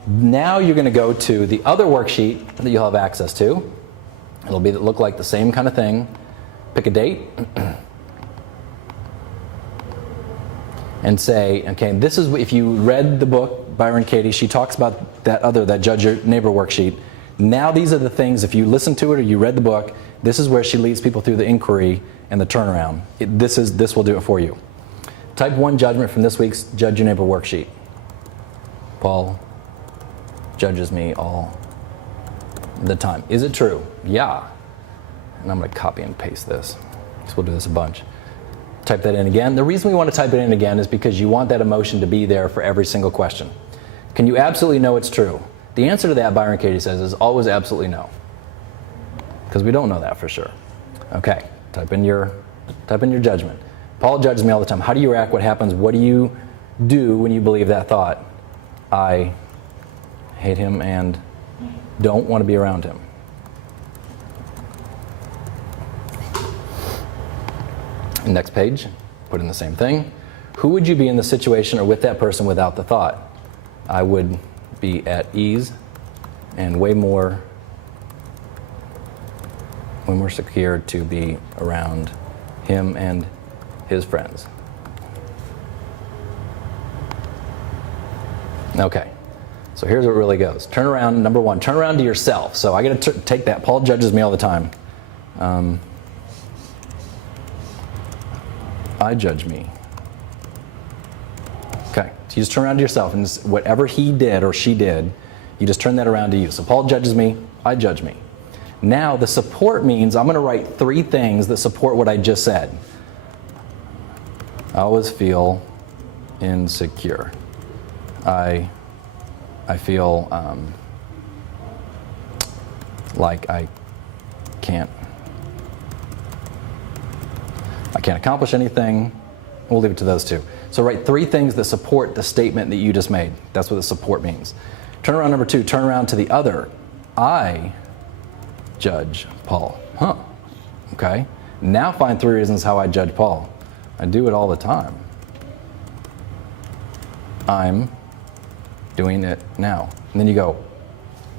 Now you're going to go to the other worksheet that you'll have access to. It'll look like the same kind of thing. Pick a date. And say, okay, this is, if you read the book, Byron Katie, she talks about that judge your neighbor worksheet. Now these are the things, if you listen to it or you read the book, this is where she leads people through the inquiry and the turnaround. This will do it for you. Type 1 judgment from this week's Judge Your Neighbor worksheet. Paul judges me all the time. Is it true? Yeah. And I'm going to copy and paste this, because we'll do this a bunch. Type that in again. The reason we want to type it in again is because you want that emotion to be there for every single question. Can you absolutely know it's true? The answer to that, Byron Katie says, is always absolutely no. Because we don't know that for sure. Okay, type in your judgment. Paul judges me all the time. How do you react? What happens? What do you do when you believe that thought? I hate him and don't want to be around him. Next page, put in the same thing. Who would you be in the situation or with that person without the thought? I would be at ease and way more secure to be around him and his friends. Okay, so here's what it really goes. Turn around, number 1, turn around to yourself. So I got to take that. Paul judges me all the time. I judge me. Okay, so you just turn around to yourself, and whatever he did or she did, you just turn that around to you. So Paul judges me, I judge me. Now the support means I'm going to write 3 things that support what I just said. I always feel insecure. I feel like I can't accomplish anything. We'll leave it to those 2. So write 3 things that support the statement that you just made. That's what the support means. Turn around, number 2, turn around to the other. I judge Paul. Huh. Okay. Now find 3 reasons how I judge Paul. I do it all the time. I'm doing it now. And then you go,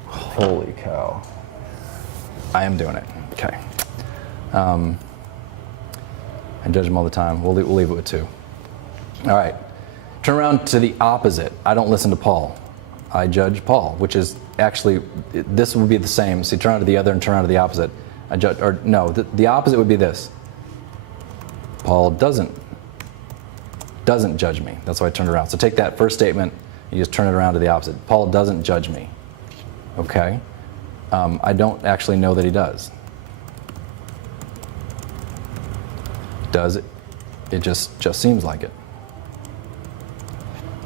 holy cow. I am doing it. Okay. I judge him all the time. We'll leave it with 2. All right. Turn around to the opposite. I don't listen to Paul. I judge Paul, which is actually, this would be the same. See, turn around to the other and turn around to the opposite. I judge, or no, the opposite would be this. Paul doesn't judge me. That's why I turned around. So take that first statement, you just turn it around to the opposite. Paul doesn't judge me. Okay? I don't actually know that he does. Does it? It just seems like it.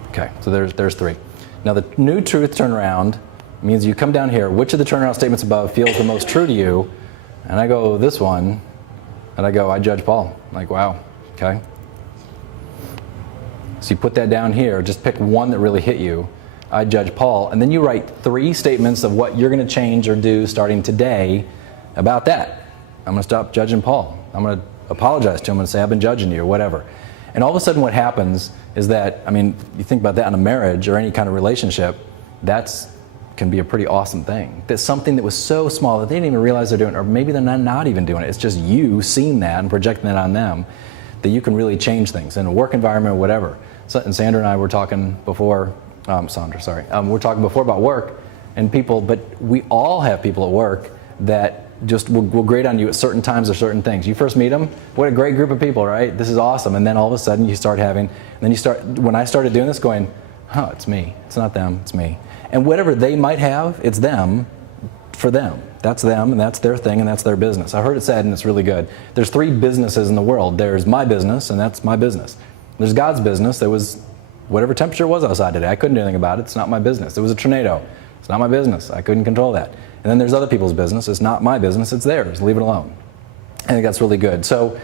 Okay, so there's 3. Now the new truth turnaround means you come down here, which of the turnaround statements above feels the most true to you? And I go, this one, and I go, I judge Paul. I'm like, wow, okay. So you put that down here, just pick one that really hit you. I judge Paul, and then you write 3 statements of what you're going to change or do starting today about that. I'm going to stop judging Paul. I'm going to apologize to him and say, I've been judging you, or whatever. And all of a sudden what happens is that, I mean, you think about that in a marriage or any kind of relationship, can be a pretty awesome thing. That's something that was so small that they didn't even realize they're doing it, or maybe they're not even doing it. It's just you seeing that and projecting that on them, that you can really change things in a work environment or whatever. So, and Sandra and I were talking before, we're talking before about work and people, but we all have people at work that just will grade on you at certain times or certain things. You first meet them, what a great group of people, right? This is awesome. And then all of a sudden you start having, when I started doing this, going, it's me. It's not them, it's me. And whatever they might have, it's them for them. That's them, and that's their thing, and that's their business. I heard it said, and it's really good. There's 3 businesses in the world. There's my business, and that's my business. There's God's business. There was whatever temperature it was outside today. I couldn't do anything about it. It's not my business. There was a tornado. It's not my business. I couldn't control that. And then there's other people's business. It's not my business. It's theirs. Leave it alone. I think that's really good. So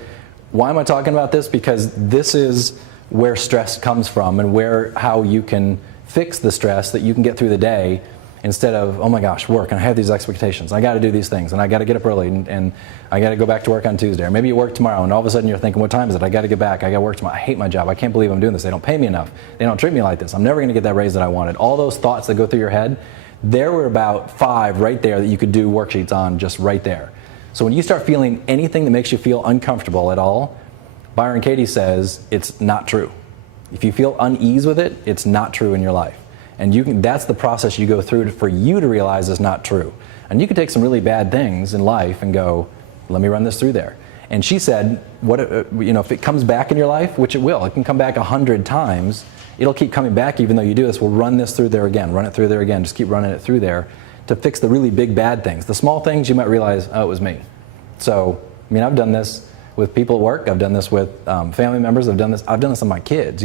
why am I talking about this? Because this is where stress comes from, and how you can fix the stress that you can get through the day, instead of, oh my gosh, work, and I have these expectations. I got to do these things, and I got to get up early, and I got to go back to work on Tuesday. Or maybe you work tomorrow, and all of a sudden you're thinking, what time is it? I got to get back. I got to work tomorrow. I hate my job. I can't believe I'm doing this. They don't pay me enough. They don't treat me like this. I'm never going to get that raise that I wanted. All those thoughts that go through your head, there were about 5 right there that you could do worksheets on, just right there. So when you start feeling anything that makes you feel uncomfortable at all, Byron Katie says it's not true. If you feel unease with it, it's not true in your life. And that's the process you go through for you to realize it's not true. And you can take some really bad things in life and go, let me run this through there. And she said, if it comes back in your life, which it will, it can come back 100 times, it'll keep coming back even though you do this. We'll run this through there again, run it through there again, just keep running it through there to fix the really big bad things. The small things you might realize, oh, it was me. So, I've done this with people at work, I've done this with family members, I've done this with my kids.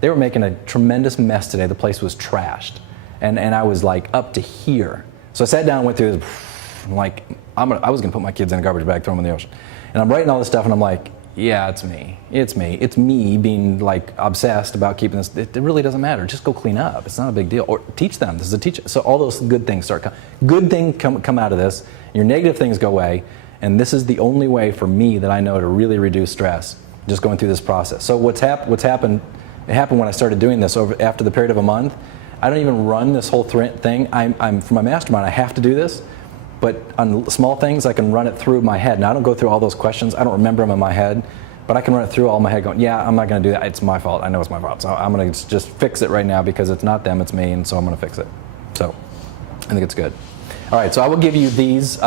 They were making a tremendous mess today. The place was trashed. And I was like up to here. So I sat down and went through this. I'm like, I was going to put my kids in a garbage bag, throw them in the ocean. And I'm writing all this stuff, and I'm like, yeah, it's me. It's me. It's me being like obsessed about keeping this. It really doesn't matter. Just go clean up. It's not a big deal. Or teach them. This is a teacher. So all those good things good things come out of this. Your negative things go away. And this is the only way for me that I know to really reduce stress, just going through this process. So what's happened, it happened when I started doing this after the period of a month. I don't even run this whole thing. I'm for my mastermind, I have to do this. But on small things, I can run it through my head. Now, I don't go through all those questions. I don't remember them in my head. But I can run it through all my head going, yeah, I'm not going to do that. It's my fault. I know it's my fault. So I'm going to just fix it right now because it's not them, it's me. And so I'm going to fix it. So I think it's good. All right, so I will give you these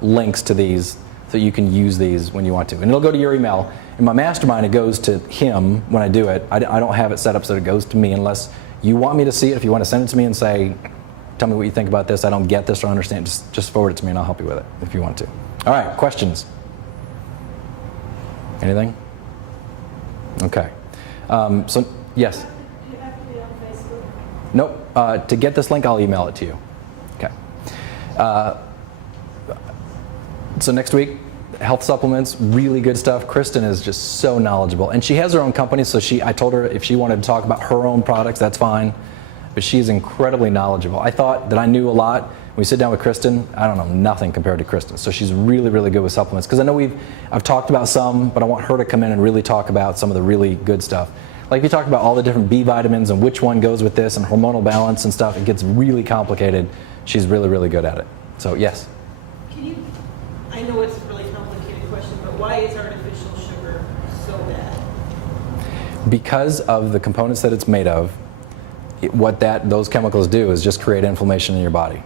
links to these so you can use these when you want to. And it'll go to your email. In my mastermind, it goes to him when I do it. I don't have it set up so it goes to me unless you want me to see it. If you want to send it to me and say, tell me what you think about this, I don't get this or understand, just forward it to me and I'll help you with it if you want to. All right, questions? Anything? Okay. So, yes? Do you have to be on Facebook? Nope. To get this link, I'll email it to you. Okay. So next week, health supplements, really good stuff. Kristen is just so knowledgeable. And she has her own company, so I told her if she wanted to talk about her own products, that's fine. But she's incredibly knowledgeable. I thought that I knew a lot. When we sit down with Kristen, I don't know nothing compared to Kristen. So she's really, really good with supplements. Because I know I've talked about some, but I want her to come in and really talk about some of the really good stuff. Like if you talk about all the different B vitamins and which one goes with this and hormonal balance and stuff, it gets really complicated. She's really, really good at it. So yes? I know it's a really complicated question, but why is artificial sugar so bad? Because of the components that it's made of, what those chemicals do is just create inflammation in your body.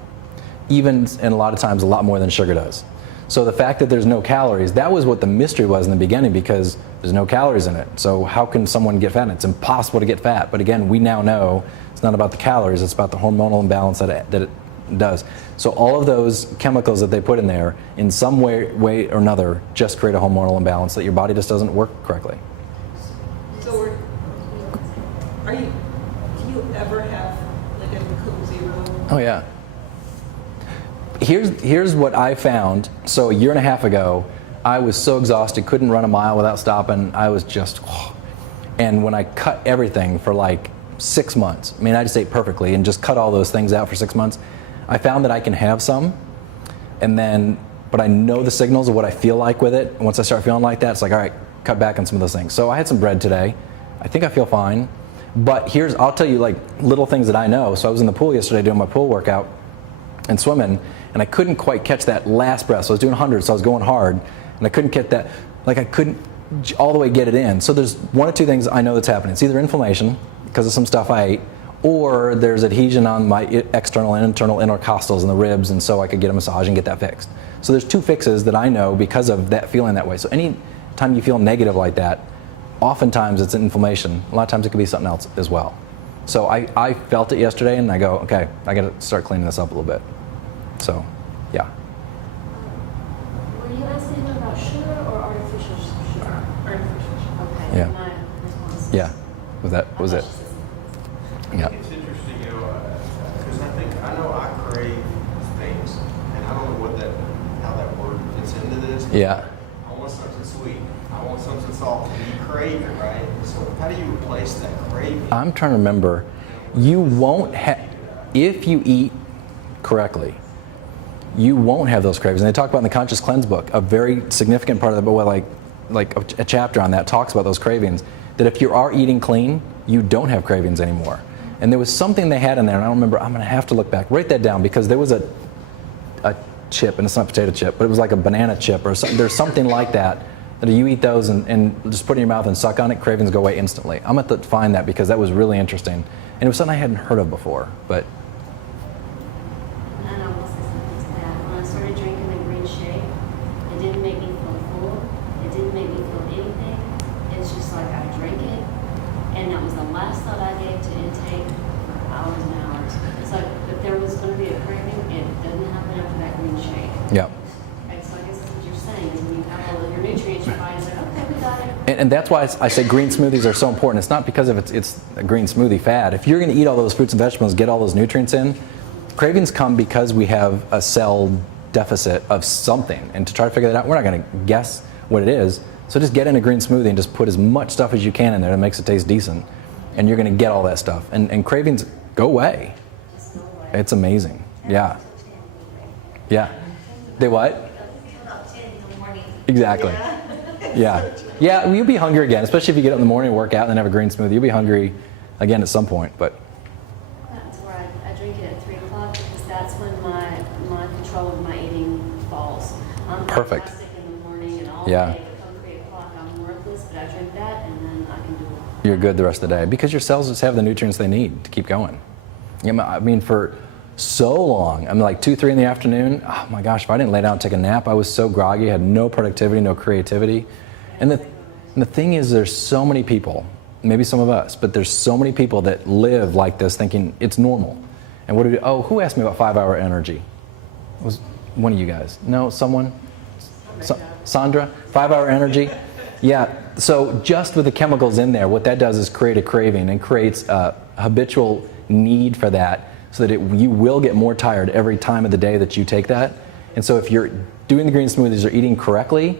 Even, and a lot of times, a lot more than sugar does. So the fact that there's no calories, that was what the mystery was in the beginning, because there's no calories in it. So how can someone get fat? And it's impossible to get fat. But again, we now know it's not about the calories, it's about the hormonal imbalance that it does. So all of those chemicals that they put in there, in some way or another, just create a hormonal imbalance that your body just doesn't work correctly. So do you ever have like a Coke Zero? Oh yeah. Here's what I found. So a year and a half ago, I was so exhausted, couldn't run a mile without stopping. I was just, and when I cut everything for like 6 months, I mean, I just ate perfectly and just cut all those things out for 6 months, I found that I can have some, and then, but I know the signals of what I feel like with it. And once I start feeling like that, it's like, all right, cut back on some of those things. So I had some bread today. I think I feel fine. But I'll tell you like little things that I know. So I was in the pool yesterday doing my pool workout and swimming, and I couldn't quite catch that last breath. So I was doing 100, so I was going hard, and I couldn't get that, like I couldn't all the way get it in. So there's one or two things I know that's happening. It's either inflammation because of some stuff I ate, or there's adhesion on my external and internal intercostals and the ribs, and so I could get a massage and get that fixed. So there's two fixes that I know because of that feeling that way. So any time you feel negative like that, oftentimes it's inflammation. A lot of times it could be something else as well. So I felt it yesterday, and I go, okay, I got to start cleaning this up a little bit. So, yeah. Were you asking about sugar or artificial sugar? Artificial sugar. Okay. Yeah. My response. Yeah. Was it? Yeah. It's interesting, because I know I crave things, and I don't know how that word fits into this. Yeah. I want something sweet. I want something salty. You crave it, right? So how do you replace that craving? I'm trying to remember. You won't have, if you eat correctly, you won't have those cravings. And they talk about in the Conscious Cleanse book, a very significant part of the book, like a chapter on that talks about those cravings, that if you are eating clean, you don't have cravings anymore. And there was something they had in there, and I don't remember, I'm going to have to look back. Write that down, because there was a chip, and it's not a potato chip, but it was like a banana chip or something. There's something like that you eat those and just put it in your mouth and suck on it, cravings go away instantly. I'm going to find that, because that was really interesting. And it was something I hadn't heard of before, but. And I will say something to that. When I started drinking the green shake, it didn't make me feel full. It didn't make me feel anything. It's just like I drank it, and that was the last thought I gave to intake for hours and hours. It's like, if there was going to be a craving, it doesn't happen after that green shake. Yeah. Right, so I guess that's what you're saying, is when you have all of your nutrients, your body's like, okay, we got it. And that's why I say green smoothies are so important. It's not because of it's a green smoothie fad. If you're going to eat all those fruits and vegetables, get all those nutrients in, cravings come because we have a cell deficit of something. And to try to figure that out, we're not going to guess what it is. So just get in a green smoothie and just put as much stuff as you can in there that makes it taste decent. And you're going to get all that stuff. And cravings go away. It's amazing. Yeah. Yeah. They what? Exactly. Yeah. Yeah, you'll be hungry again, especially if you get up in the morning and work out and then have a green smoothie. You'll be hungry again at some point, but. That's where I drink it at 3 o'clock, because that's when my control of my eating falls. I'm Perfect. fantastic in the morning and all Yeah. day. Come 3 o'clock, I'm worthless, but I drink that, and then I can do it. You're good the rest of the day because your cells just have the nutrients they need to keep going. I mean, for so long, I'm like 2, 3 in the afternoon. Oh my gosh, if I didn't lay down and take a nap, I was so groggy, had no productivity, no creativity. And the thing is, there's so many people, maybe some of us, but there's so many people that live like this thinking it's normal. And what do we do? Oh, who asked me about 5-hour energy? It was one of you guys. No, someone? Sandra? 5-hour energy? Yeah, so just with the chemicals in there, what that does is create a craving and creates a habitual need for that, so that you will get more tired every time of the day that you take that. And so if you're doing the green smoothies or eating correctly,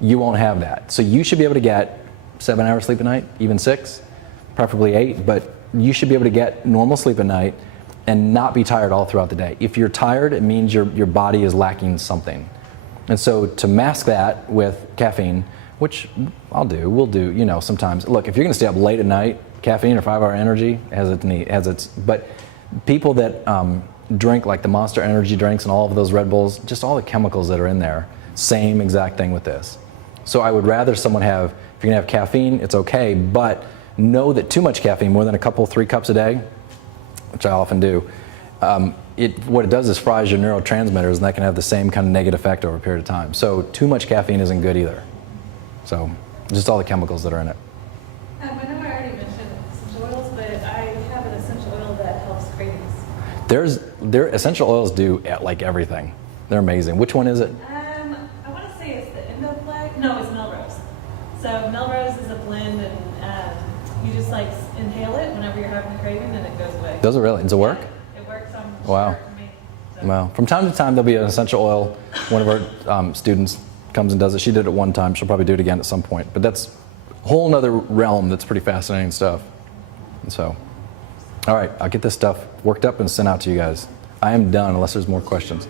you won't have that. So you should be able to get 7 hours sleep a night, even 6, preferably 8, but you should be able to get normal sleep at night and not be tired all throughout the day. If you're tired, it means your body is lacking something. And so to mask that with caffeine, which we'll do, sometimes. Look, if you're gonna stay up late at night, caffeine or 5-hour energy has its, but people that drink like the Monster energy drinks and all of those Red Bulls, just all the chemicals that are in there, same exact thing with this. So I would rather someone have, if you're gonna have caffeine, it's okay, but know that too much caffeine, more than a couple, 3 cups a day, which I often do, what it does is fries your neurotransmitters, and that can have the same kind of negative effect over a period of time. So too much caffeine isn't good either. So just all the chemicals that are in it. I know I already mentioned essential oils, but I have an essential oil that helps cravings. Their essential oils do like everything. They're amazing. Which one is it? I want to say it's the Endoflag. No, it's Melrose. So Melrose is a blend, and you just like inhale it whenever you're having a craving, and it goes away. Does it really? Does it work? Yeah, it works. Wow. Sure for me. So. Well, from time to time there'll be an essential oil. One of our students comes and does it. She did it one time. She'll probably do it again at some point. But that's a whole nother realm that's pretty fascinating stuff. And so, all right, I'll get this stuff worked up and sent out to you guys. I am done unless there's more questions.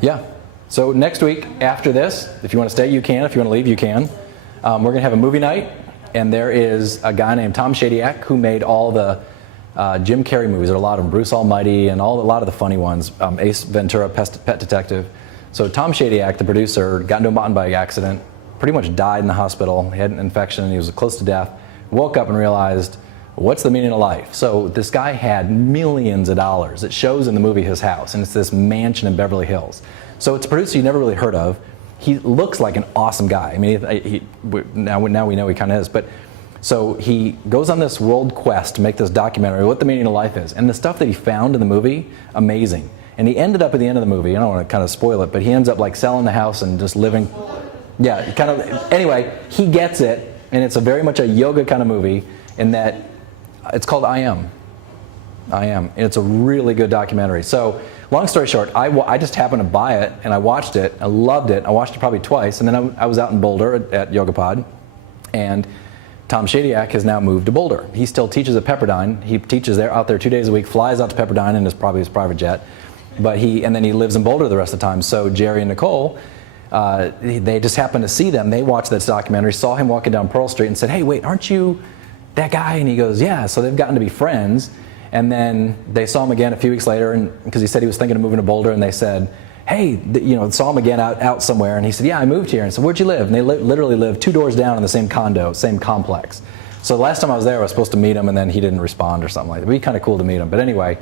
Yeah. So next week after this, if you want to stay, you can. If you want to leave, you can. We're going to have a movie night, and there is a guy named Tom Shadyac who made all the Jim Carrey movies. There are a lot of them, Bruce Almighty, and a lot of the funny ones. Ace Ventura, Pet Detective. So Tom Shadyac, the producer, got into a mountain bike accident, pretty much died in the hospital. He had an infection. He was close to death. Woke up and realized, what's the meaning of life? So this guy had millions of dollars. It shows in the movie his house, and it's this mansion in Beverly Hills. So it's a producer you never really heard of. He looks like an awesome guy. I mean, now we know he kind of is. But so he goes on this world quest to make this documentary, what the meaning of life is. And the stuff that he found in the movie, amazing. And he ended up at the end of the movie, I don't want to kind of spoil it, but he ends up like selling the house and just living. Yeah, kind of. Anyway, he gets it, and it's very much a yoga kind of movie in that it's called I Am. And it's a really good documentary. So long story short, I just happened to buy it, and I watched it. I loved it. I watched it probably twice, and then I was out in Boulder at YogaPod, and Tom Shadyac has now moved to Boulder. He still teaches at Pepperdine. He teaches out there 2 days a week, flies out to Pepperdine in probably his private jet. And then he lives in Boulder the rest of the time. So Jerry and Nicole, they just happened to see them. They watched this documentary, saw him walking down Pearl Street, and said, "Hey, wait, aren't you that guy?" And he goes, "Yeah." So they've gotten to be friends. And then they saw him again a few weeks later, and because he said he was thinking of moving to Boulder, and they said, "Hey," saw him again out somewhere, and he said, "Yeah, I moved here." And said, "Where'd you live?" And they literally live 2 doors down in the same condo, same complex. So the last time I was there, I was supposed to meet him, and then he didn't respond or something like that. It'd be kind of cool to meet him. But anyway,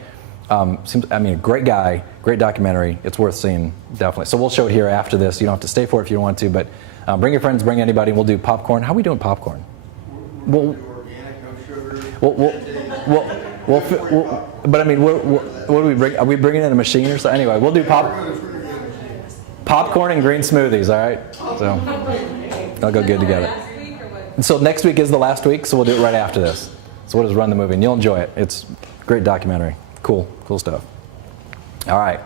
great guy, great documentary. It's worth seeing, definitely. So we'll show it here after this. You don't have to stay for it if you don't want to, but bring your friends, bring anybody. We'll do popcorn. How are we doing popcorn? We'll do organic, no sugar. But I mean, what do we bring? Are we bringing in a machine or something? Anyway, we'll do popcorn and green smoothies, all right? So they'll go good together. Last week or what? So next week is the last week, so we'll do it right after this. So we'll just run the movie, and you'll enjoy it. It's a great documentary. Cool stuff. All right.